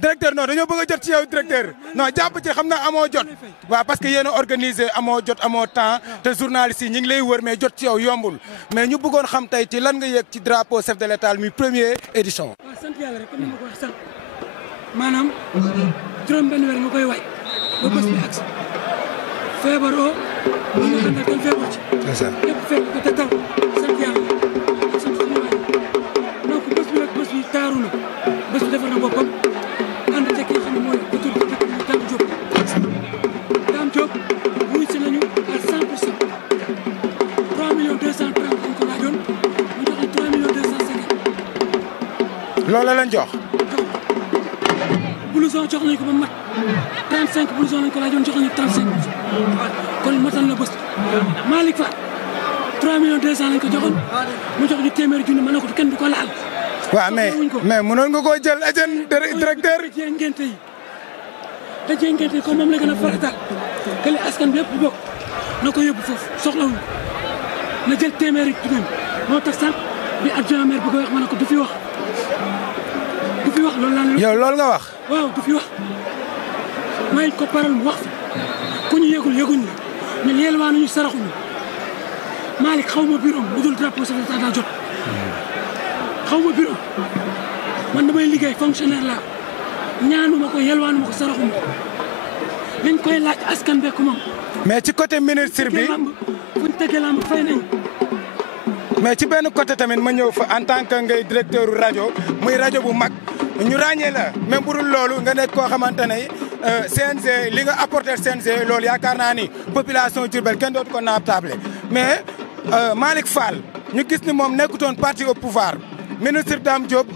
directeur non dañoo bëgg a jot ci yow directeur non jàpp ci xam naa amoo jot waaw parce que yéen a organisé amoo jot amoo temps te journalistes yi ñu ngi lay wër mais jot ci yow yombul mais ñu bëggoon xam tey ci lan nga yëg ci drapeau chef de l'État mi première édition. waaw sant yàlla rek comme ni ma ko waxee sànq maanaam juróom-benn weer nga koy waaj ba bés bi agsi feebaroo ñu ngi àndal kenn feebar ci. c'est ça lépp fekk ko te taw sant yàlla sant suñu waay donc bés bi nag bés bi taaru na bés bi defar na boppam. ànd ak ki nga xam ne mooy autorité dëkk bi Dame Diop Dame Diop wuy si nañu à 100% 3 230 000 lañ ko laajoon loolu la leen jox. blouson jox nañ ko ba mat 35 blouson lañ ko laajoon jox nañu 35 blouson kon matal na bés Malick Fall 3 millions 200 lañ ko joxoon mu jox ñu téeméeri junni ma ne ko kenn du ko laal. waaw mais mënoon nga koo jël agent directeur. dajee ngente yi comme moom la gën a farataal que li askan bi yëpp bokk na ko yóbbu foofu soxlawul na jël téeméeri junni moo tax sànq bi adjoint maire bi koy wax ma ne ko du fi wax loolu laa. yow loolu nga wax. waaw du fi wax may ko paral mu wax ku ñu yëgul yëguñ la ñun yelwaanuñu saraxuñu Malick xaw ma bureau lu dul drapeau chef de l'État daa jot xaw ma bureau man damay liggéey fonctionnaire la ñaanuma ko yelwaanuma ko saraxuma ko liñ koy laaj askan beek moom. mais ci côté ministre bi fuñ tegee lamb fay nañ. mais ci benn côté tamit ma ñëw fa en tant que ngay directeur rajo muy rajo bu mag ñu ràññee la même bu dul loolu nga nekk koo xamante ne CNG li nga apporter CNG loolu yaakaar naa ni population Diourbel kenn dootu ko naatable mais Malick Fall ñu gis ni moom nekkutoon parti au pouvoir ministre Dame Diop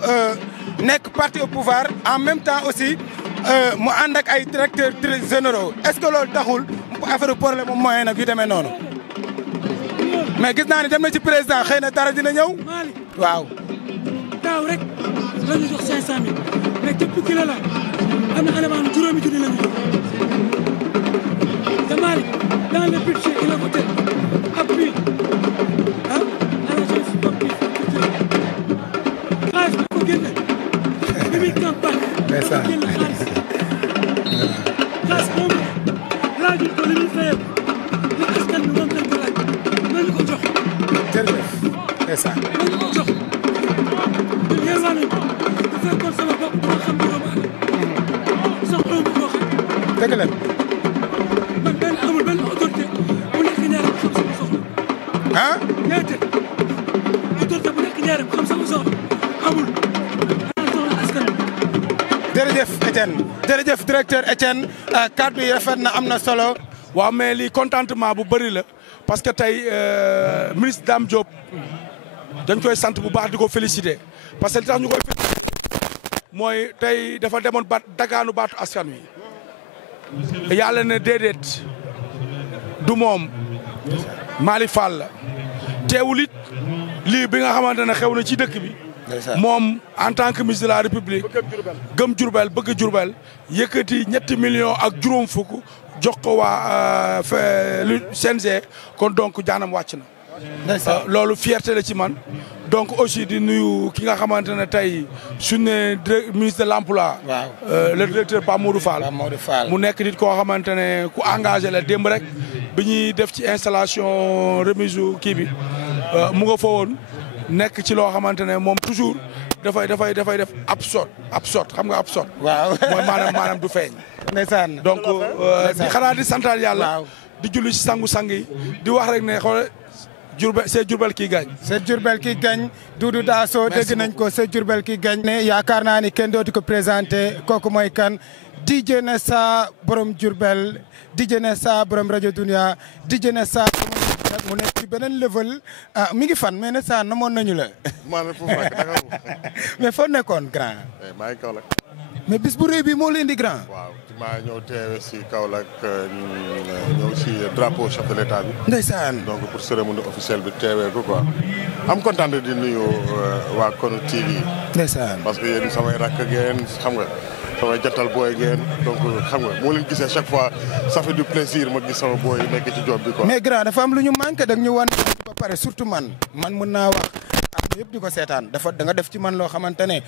nekk parti au pouvoir en même temps aussi mu ànd ak ay directeurs généraux est-ce que loolu taxul affaire problème mu moyen nag yu demee noonu. mais gis naa ne dem na ci président xëy na dara dina ñëw. waaw. daaw rek la ñu jox 500000 mais képp ki la am na élément juróomi junni la ñu jox te Malick dans le budget il a voté appui à la jeunesse sportive xaalis bi ko génne bi muy campagne. génne xaalis boobu laajul ko li muy fayal li askan bi moom lañ ko laaj nañu ko jox. jërëjëf c'est ça. nañu ko jox ñun yelwaan nañu ko bu fekkoon sama bopp dama xam ne doomu aadama soxla wu ko xam. dëgg la. man amul benn autorité bu nekk ñaareem xam sama soxla. ah. ñaata autorité bu nekk ñaareem xam sama soxla amul. soxla askan bi. jërëjëf Etienne jërëjëf directeur Etienne kàddu yi rafet na am na solo. waaw mais lii contentement bu bëri la parce que tey ministre Dame Diop dañ koy sant bu baax di ko féliciter parce que li tax ñu koy féliciter mooy tey dafa demoon dagaanu baatu askan wi yàlla ne déedéet du moom Malick Fall la teewul it lii bi nga xamante ne xew na ci dëkk bi moom en tant que ministre de la République gëm Diourbel bëgg Diourbel yëkkati 7 millions ak juróom fukk jox ko waa lu CNG kon donc jaanam wàcc na. loolu fierté la ci man donc aussi di nuyu ki nga xamante ne tey suñu ne ministre de l'emploi. le directeur Pape Modou Fall. mu nekk nit koo xamante ne ku engagé la démb rek bi ñuy def ci installation remise kii bi mu nga fa woon nekk ci loo xamante ne moom toujours dafay def absurde xam nga absurde. waaw mooy maanaam du feeñ. ndeysaan donc di xanaa di santal yàlla. di julli ci sangu-sang yi di wax rek ne xool Diourbel c'est Diourbel qui gagne. c'est Diourbel qui gagne Doudou Dasso dégg nañ ko c'est Diourbel qui gagne. ne yaakaar naa ni kenn dootu ko présenté kooku mooy kan DJ Nessa borom Diourbel DJ Nessa borom rajo Dunia DJ Nessa mu nekk ci beneen level mi ngi fan mais Nessa namoon nañu la. mais foo nekkoon grand. maa ngi Kaolack. mais bis bu rëy bi moo leen di grand. waaw maa ñëw teewe si Kaolack ñëw si drapeau chef de l'État bi. ndeysaan. donc pour cérémonie officielle bi teewee ko quoi. am kontaan di nuyu waa Konu TV. ndeysaan. parce que yéen samay rakk ngeen xam nga samay jottal booy ngeen donc xam nga moo leen gisee chaque fois ça fait du plaisir ma gis sama booy nekk ci job bi quoi. mais grand dafa am lu ñu manqué da ñu wan ba pare surtout man mën naa wax. yëpp di ko seetaan da nga def ci man loo xamante ne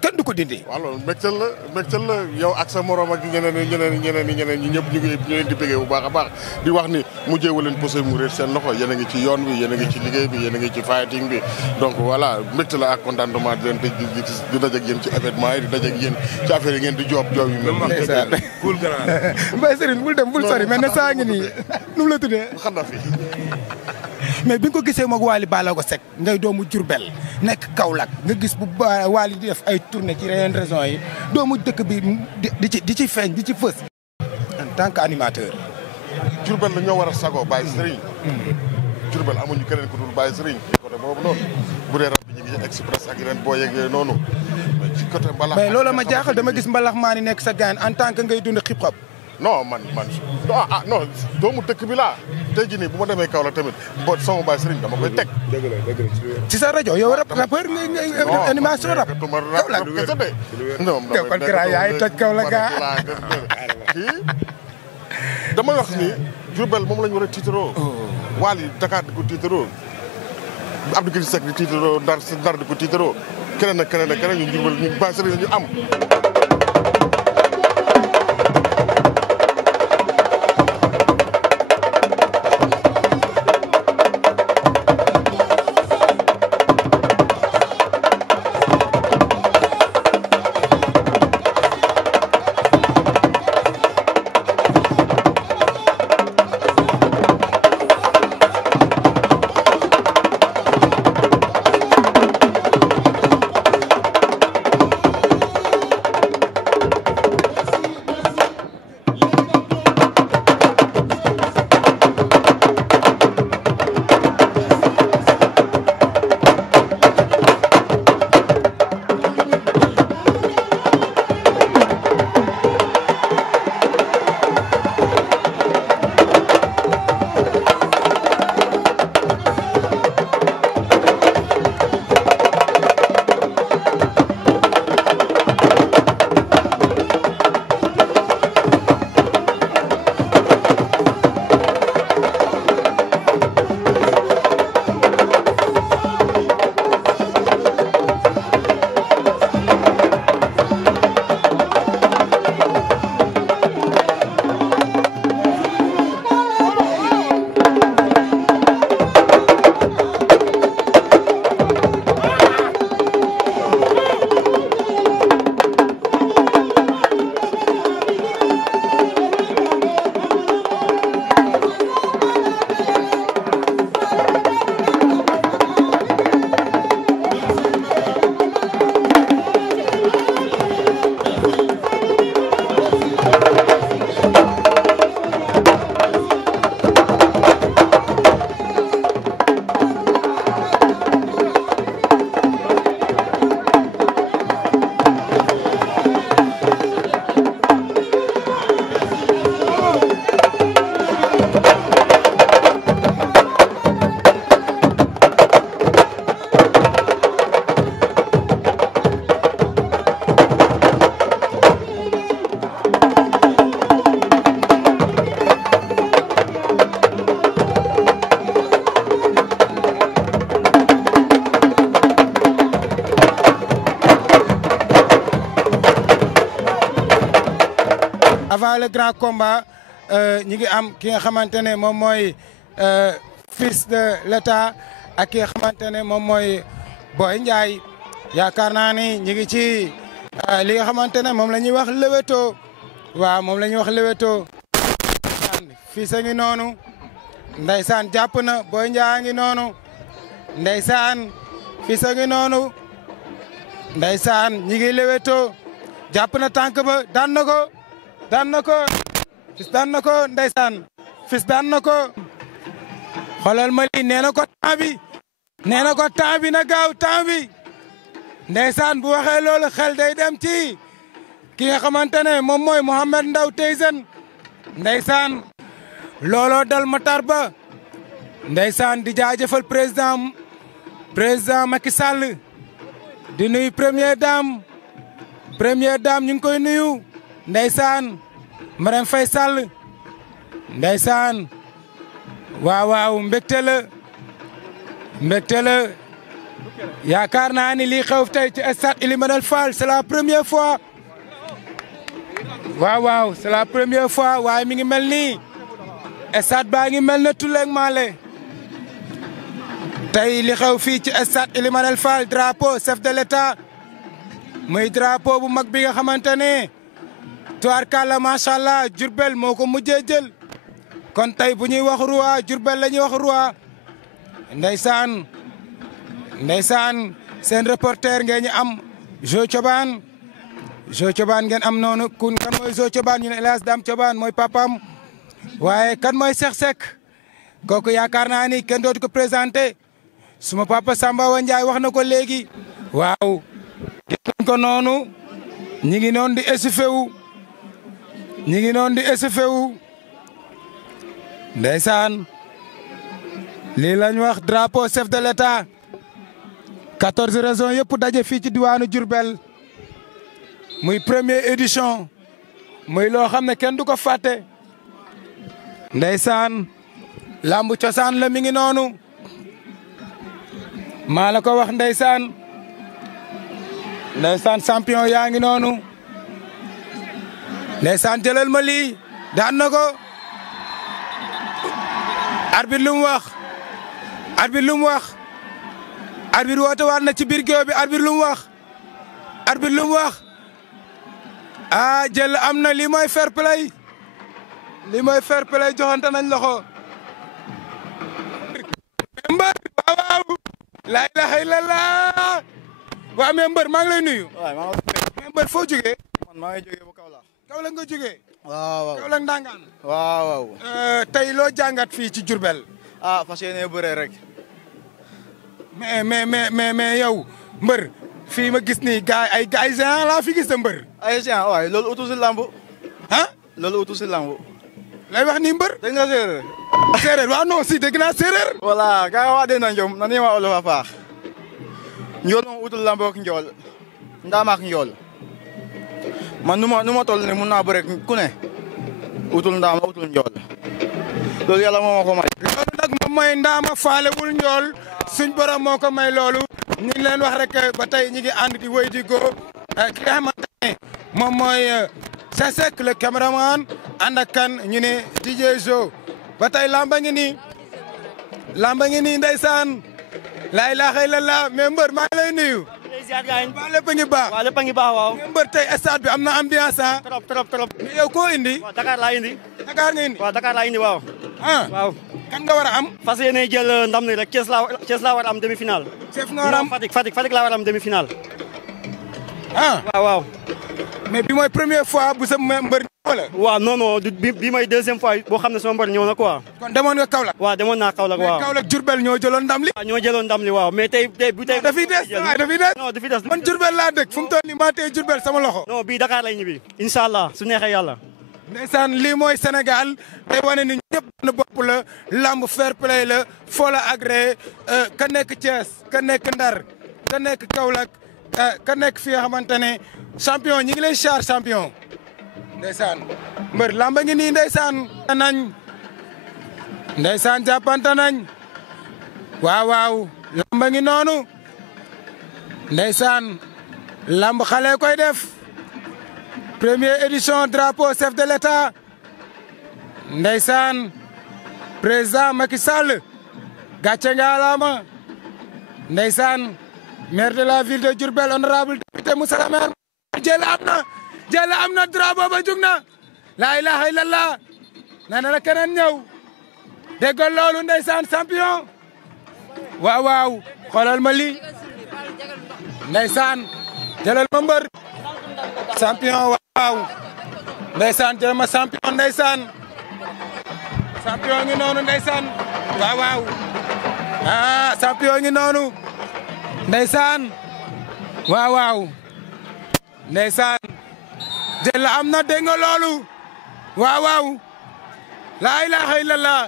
kenn du ko dindi. waaw loolu mbégteel la yow ak sa morom ak ñeneen ñi ñëpp ñu leen di bëggee bu baax a baax di wax ni mujjee wu leen posé mu réer seen loxo yéen a ngi ci yoon bi yéen a ngi ci liggéey bi yéen a ngi ci fighting bi donc voilà mbégte la ak contentement di leen di daje ak yéen ci événement yi di daje ak yéen ci affaire yi ngeen di job yi mel nii. cool grand. Mbaye Serigne bul dem bul sori mais ne saa ngi nii nu mu la tuddee. xam na fi. mais bi nga ko gisee moog Waly Ballago Seck ngay doomu Diourbel nekk Kaolack nga gis bu Waly di def ay tournée ci yeneen régions yi doomu dëkk bi di ci feeñ di ci fës en tant que animateur. Diourbel la ñoo war a sagoo Baye Serigne. Diourbel amuñu keneen ku dul Baye Serigne côté boobu noonu bu dee rab bi ñu ngi express ak yeneen boo yeggee noonu mais ci côté mbalax. mais loolu ma jaaxal dama gis mbalax maa ni nekk sa gaan en tant que ngay dund hip hop. non man non doomu dëkk bi laa tey jii nii bu ma demee Kaolack tamit sama baay Serigne dama koy teg. dëgg la ci sa rajo yow rappeur nga animation rap. Kaolack kese de. non kon Kara yaay toj Kaolack gaa. kii damay wax ni Diourbel moom la ñu war a tiitaroo. Wally Dakar di ko tiitaroo. Abdou Guèye Seck di tiitaroo Ndar di ko tiitaroo keneen ak keneen ak keneen ñu Diourbel ñu baay Serigne ñu am. avant le grand combat ñi ngi am ki nga xamante ne moom mooy fils de l'État ak ki nga xamante ne moom mooy Boy Ndiaye yaakaar naa ni ñi ngi ci li nga xamante ne moom la ñuy wax leweto waaw moom la ñuy wax leweto fils a ngi noonu ndeysaan jàpp na Boy Ndiaye a ngi noonu ndeysaan fils a ngi noonu ndeysaan ñi ngi leweto jàpp na tànk ba daan na ko fils daan na ko ndeysaan fils daan na ko xoolal ma lii nee na ko temps bi nee na ko temps bi na gaaw temps bi ndeysaan bu waxee loolu xel day dem ci ki nga xamante ne moom mooy Mohamed Ndao Tyson ndeysaan looloo dal Matar Ba ndeysaan di jaajëfal président Macky Sall di nuyu première dame ñu ngi koy nuyu ndeysaan Marème Faye Sall ndeysaan waaw mbégte la yaakaar naa ni lii xew tey ci stade Ely Manel Fall c'est la première fois waaw c'est la première fois waaye mi ngi mel nii stade baa ngi mel ne Tulle Male tey li xew fii ci stade Ely Manel Fall drapeau chef de l'État muy drapeau bu mag bi nga xamante ne tubaarkàlla macha allah Diourbel moo ko mujjee jël kon tey bu ñuy wax roi Diourbel la ñuy wax roi ndeysaan seen reporter ngeen ñu am Jo Thioban ngeen am noonu kan mooy Jo Thioban ñu ne El Hadj Dame Thioban mooy papam waaye kan mooy Cheikh Seck kooku yaakaar naa ni kenn dootu ko présenté suma papa Samba Wa Ndiaye wax na ko léegi waaw gis nañ ko noonu ñi ngi noonu di échauffé wu ñi ngi noonu di échauffé wu ndeysaan lii lañ wax drapeau chef de l'État 14 régions yëpp daje fii ci diwaanu Diourbel muy première édition muy loo xam ne kenn du ko fàtte ndeysaan lambu cosaan la mi ngi noonu maa la ko wax ndeysaan champion yaa ngi noonu ndeysaan jëlal ma lii daan na ko arbitre lu mu wax arbitre lu mu wax arbitre woote waat na ci biir géew bi arbitre lu mu wax arbitre lu mu wax jël am na lii mooy fair play lii mooy fair play joxante nañ loxo mbër waaw la ilaha illallah waaw mais mbër maa ngi lay nuyu mais mbër foo jógee man maa ngi jógee ba Kaolack Kaolack nga jógee waaw Kaolack ndangaan waaw tey loo jàngat fii ci Diourbel fas yéene bëree rek mais yow mbër fii ma gis nii gars ay géant laa fi gis de mbër ay géant waay loolu utu si lamb loolu utu si lamb lay wax ni mbër dégg nga séeréer séeréer waaw non si dégg naa séeréer voilà gaa wax dee na njom na ni ma olof a paax njool moom utul lamb ak njool ndaama ak njool man nu ma toll ni mun naa bëre ku ne utul ndaama utul njool loolu yàlla moo ma ko may loolu nag moom mooy ndaama faalewul njool suñ borom moo ko may loolu ñu ngi leen wax rek ba tey ñi ngi ànd di wéy di go ki nga xamante ne moom mooy Sasek le caméraman ànd ak kan ñu ne DJ Jo ba tey lamba ngi nii ndeysaan laa ilaaha illallah mais mbër maa ngi lay nuyu waa lépp a ngi baax waaw lépp a ngi baax waaw mais mbër tey stade bi am na ambiance trop mais yow koo indi Dakar laa indi Dakar nga indi waaw Dakar laa indi waaw waaw kan nga war a am fas yéene jël ndam ni rek Thiès laa war a am demi final Thiès nga war a am Fatick laa war a am demi final waaw mais bi mooy première fois bu sa mbër wala waaw non bi mooy deuxième fois boo xam ne sama mbër ñëw na quoi kon demoon nga Kaolack waaw demoon naa Kaolack waaw mais Kaolack Diourbel ñoo jëloon ndam li waaw ñoo jëloon ndam li waaw mais tey dafiy des non dafiy des man Diourbel laa dëkk fu mu toll nii maa tey Diourbel sama loxo non bii Dakar lay ñibbi incha allah su neexee yàlla ndeysaan lii mooy Sénégal day wane ni ñëpp na bopp la lamb fair play la foo la agréé ka nekk Thiès ka nekk Ndar ka nekk Kaolack ka nekk fi nga xamante ne champion ñi ngi lay char champion ndeysaan mbër lamba ngi nii ndeysaan jàppante nañ waaw lamba ngi noonu ndeysaan lamb xale koy def première édition drapeau chef de l'État ndeysaan président Macky Sall gàcce ngalaama ndeysaan maire de la ville de Diourbel honorable député Moussa le maire jël am na drapeau ba jug na la ilaha illallah nee na la keneen ñëw déggal loolu ndeysaan champion waaw xoolal ma lii ndeysaan jëlal ma mbër champion waaw ndeysaan jël ma champion ndeysaan champion ngi noonu ndeysaan waaw champion ngi noonu ndeysaan waaw ndeysaan jël la am na dégg nga loolu waaw laa ilaha illallah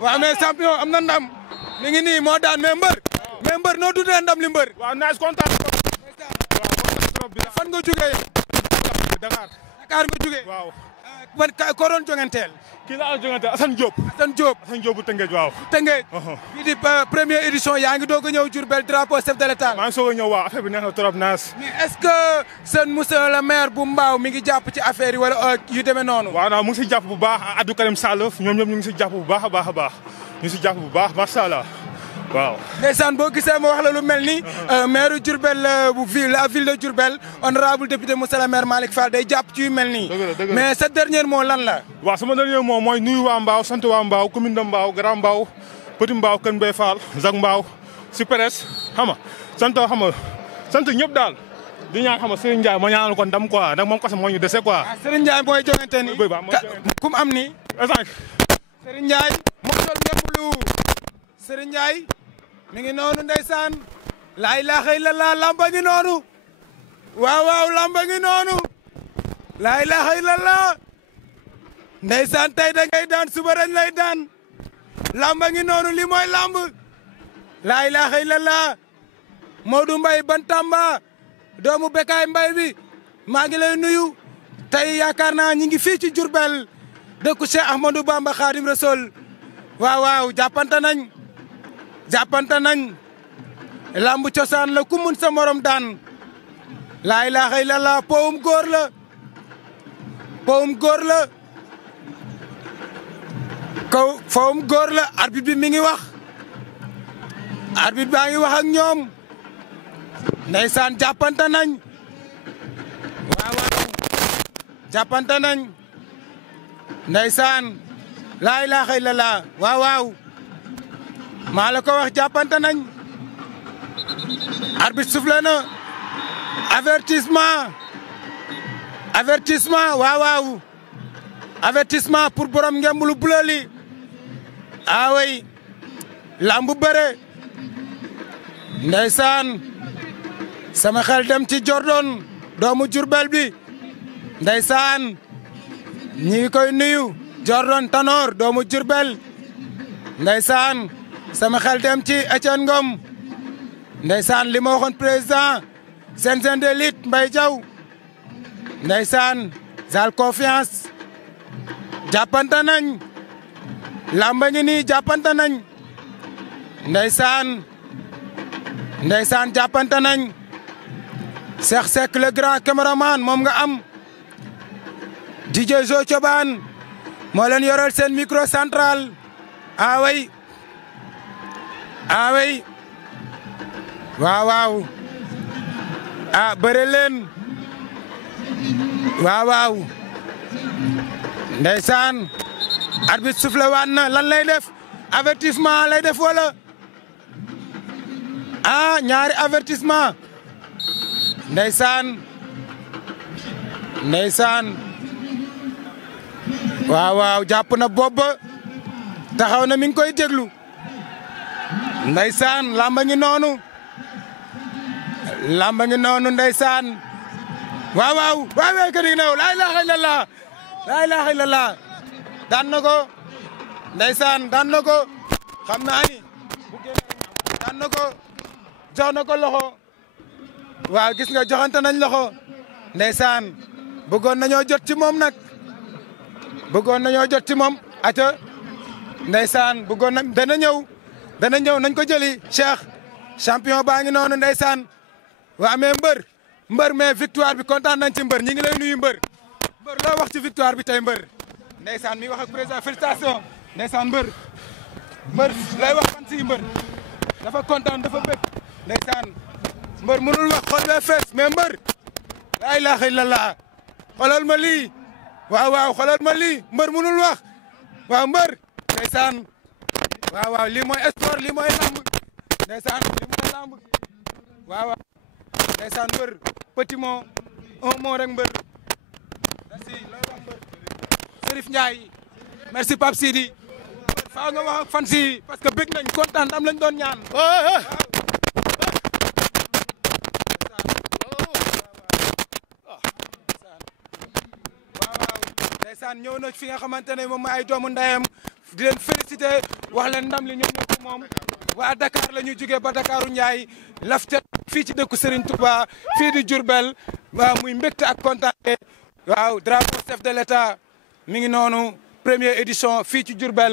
waaw mais champion am na ndam mi ngi nii moo daan mais mbër noo dundee ndam li mbër waaw naaj kontaan fan nga jógee Dakar nga jógee waaw man ko doon jonganteel kii la jonganteel Assane Diop bu Tëngéej waaw Tëngéej bii di première édition yaa ngi doog a ñëw Diourbel drapeau chef de l'État maa ngi soog a ñëw waaw affaire bi neex na trop naas mais est-ce que seen monsieur le maire bu Mbao mi ngi jàpp ci affaire yi wala yu demee noonu waaw non mu ngi si jàpp bu baax Abdou Karim Sall ñoom ñëpp ñu ngi si jàpp bu baax a baax ñu ngi si jàpp bu baax macha allah waaw ndeysaan boo gisee ma wax la lu mel ni maire Diourbel bu la ville de Diourbel honorable député monsieur le maire Malick Fall day jàpp ci yu mel nii mais sa dernier mot lan la waaw sama dernier mot mooy nuyu waa Mbao sant waa Mbao commune de Mbao Grand Mbao Petit Mbao Kën Mbaye Fall Zac Mbao Super-S xam nga sant ñëpp daal di ñaan xam nga Serigne Ndiaye ma ñaanal ko ndam quoi ndax moom kese moo ñu dese quoi Serigne Ndiaye mooy jongante ni kum am ni Serigne Ndiaye moo sol ngeen lu Serigne Ndiaye mi ngi noonu ndeysaan laa ilaaha illallah lamba ngi noonu waaw waaw lamba ngi noonu laa ilaaha illallah ndeysaan tey da ngay daan suba dañ lay daan lamba ngi noonu li mooy lamb laa ilaaha illallah Modou Mbaye Bantamba doomu Bekaay Mbaye bi maa ngi lay nuyu tey yaakaar naa ñi ngi fii ci Diourbel dëkku Cheikh Ahmadou Bamba Khadim Rassoul waaw waaw jàppante nañ lamb cosaan la ku mun sa morom daan laa ilaaha illallah powum góor la fawum góor la arbitre bi mi ngi wax arbitre baa ngi wax ak ñoom ndeysaan jàppante nañ waaw waaw jàppante nañ ndeysaan laa ilaaha illallah waaw waaw maa la ko wax jàppante nañ arbitre soufflé na avertissement waaw waaw avertissement pour borom ngembulu bleu li way lambu bëre ndeysaan sama xel dem ci Jordan doomu Jurbel bi ndeysaan ñi ngi koy nuyu Jordan Tanor doomu Jurbel ndeysaan sama xel dem ci Etienne Ngom ndeysaan li ma waxoon président CNG de lutte Mbaye Diaw ndeysaan Zal Confiance jàppante nañ lamba ngi nii jàppante nañ ndeysaan jàppante nañ Cheikh Seck le grand caméraman moom nga am DJ Jo Thioban moo leen yoral seen micro central away waaw waaw bëre leen waaw waaw ndeysaan arbitre soufflé waat na lan lay def avertissement lay def wala ñaari avertissement ndeysaan waaw waaw jàpp na bopp ba taxaw na mi ngi koy déglu ndeysaan lamba ngi noonu ndeysaan waaw waaw ka dig naw laa ilaaha illallah daan na ko ndeysaan daan na ko xam naa ni daan na ko jox na ko loxo waaw gis nga joxante nañ loxo ndeysaan bëggoon nañoo jot ci moom nag ata ndeysaan bëggoon na dana ñëw nañ ko jëli Cheikh champion baa ngi noonu ndeysaan waa mais mbër mais victoire bi kontaan nañ ci mbër ñi ngi lay nuyu mbër loo wax ci victoire bi tey mbër ndeysaan mi wax ak président félicitation ndeysaan mbër lay wax fan si mbër dafa kontaan dafa bëgg ndeysaan mbër mënul wax xol bee fees mais mbër laa ilaaha illallah xoolal ma lii waaw xoolal ma lii mbër mënul wax waaw mbër ndeysaan waaw lii mooy sport lii mooy lamb ndeysaan lii mooy lamb waaw ndeysaan mbër petit mot un mot rek mbër merci looy wax mbër Serif Ndiaye merci Pape Sidi faa nga wax ak fan si parce que bëgg nañ kontaan am lañ doon ñaan ndeysaan ñëw na fi nga xamante ne moom ay doomu ndeyam di leen félicité wax leen ndam li ñoom ñoo ko moom waa Dakar la ñu jógee ba Dakaru Ndiaye lafte fii ci dëkku Serigne Touba fii di Diourbel waaw muy mbégte ak kontaante waaw drapeau chef de l'État mi ngi noonu première édition fii ci Diourbel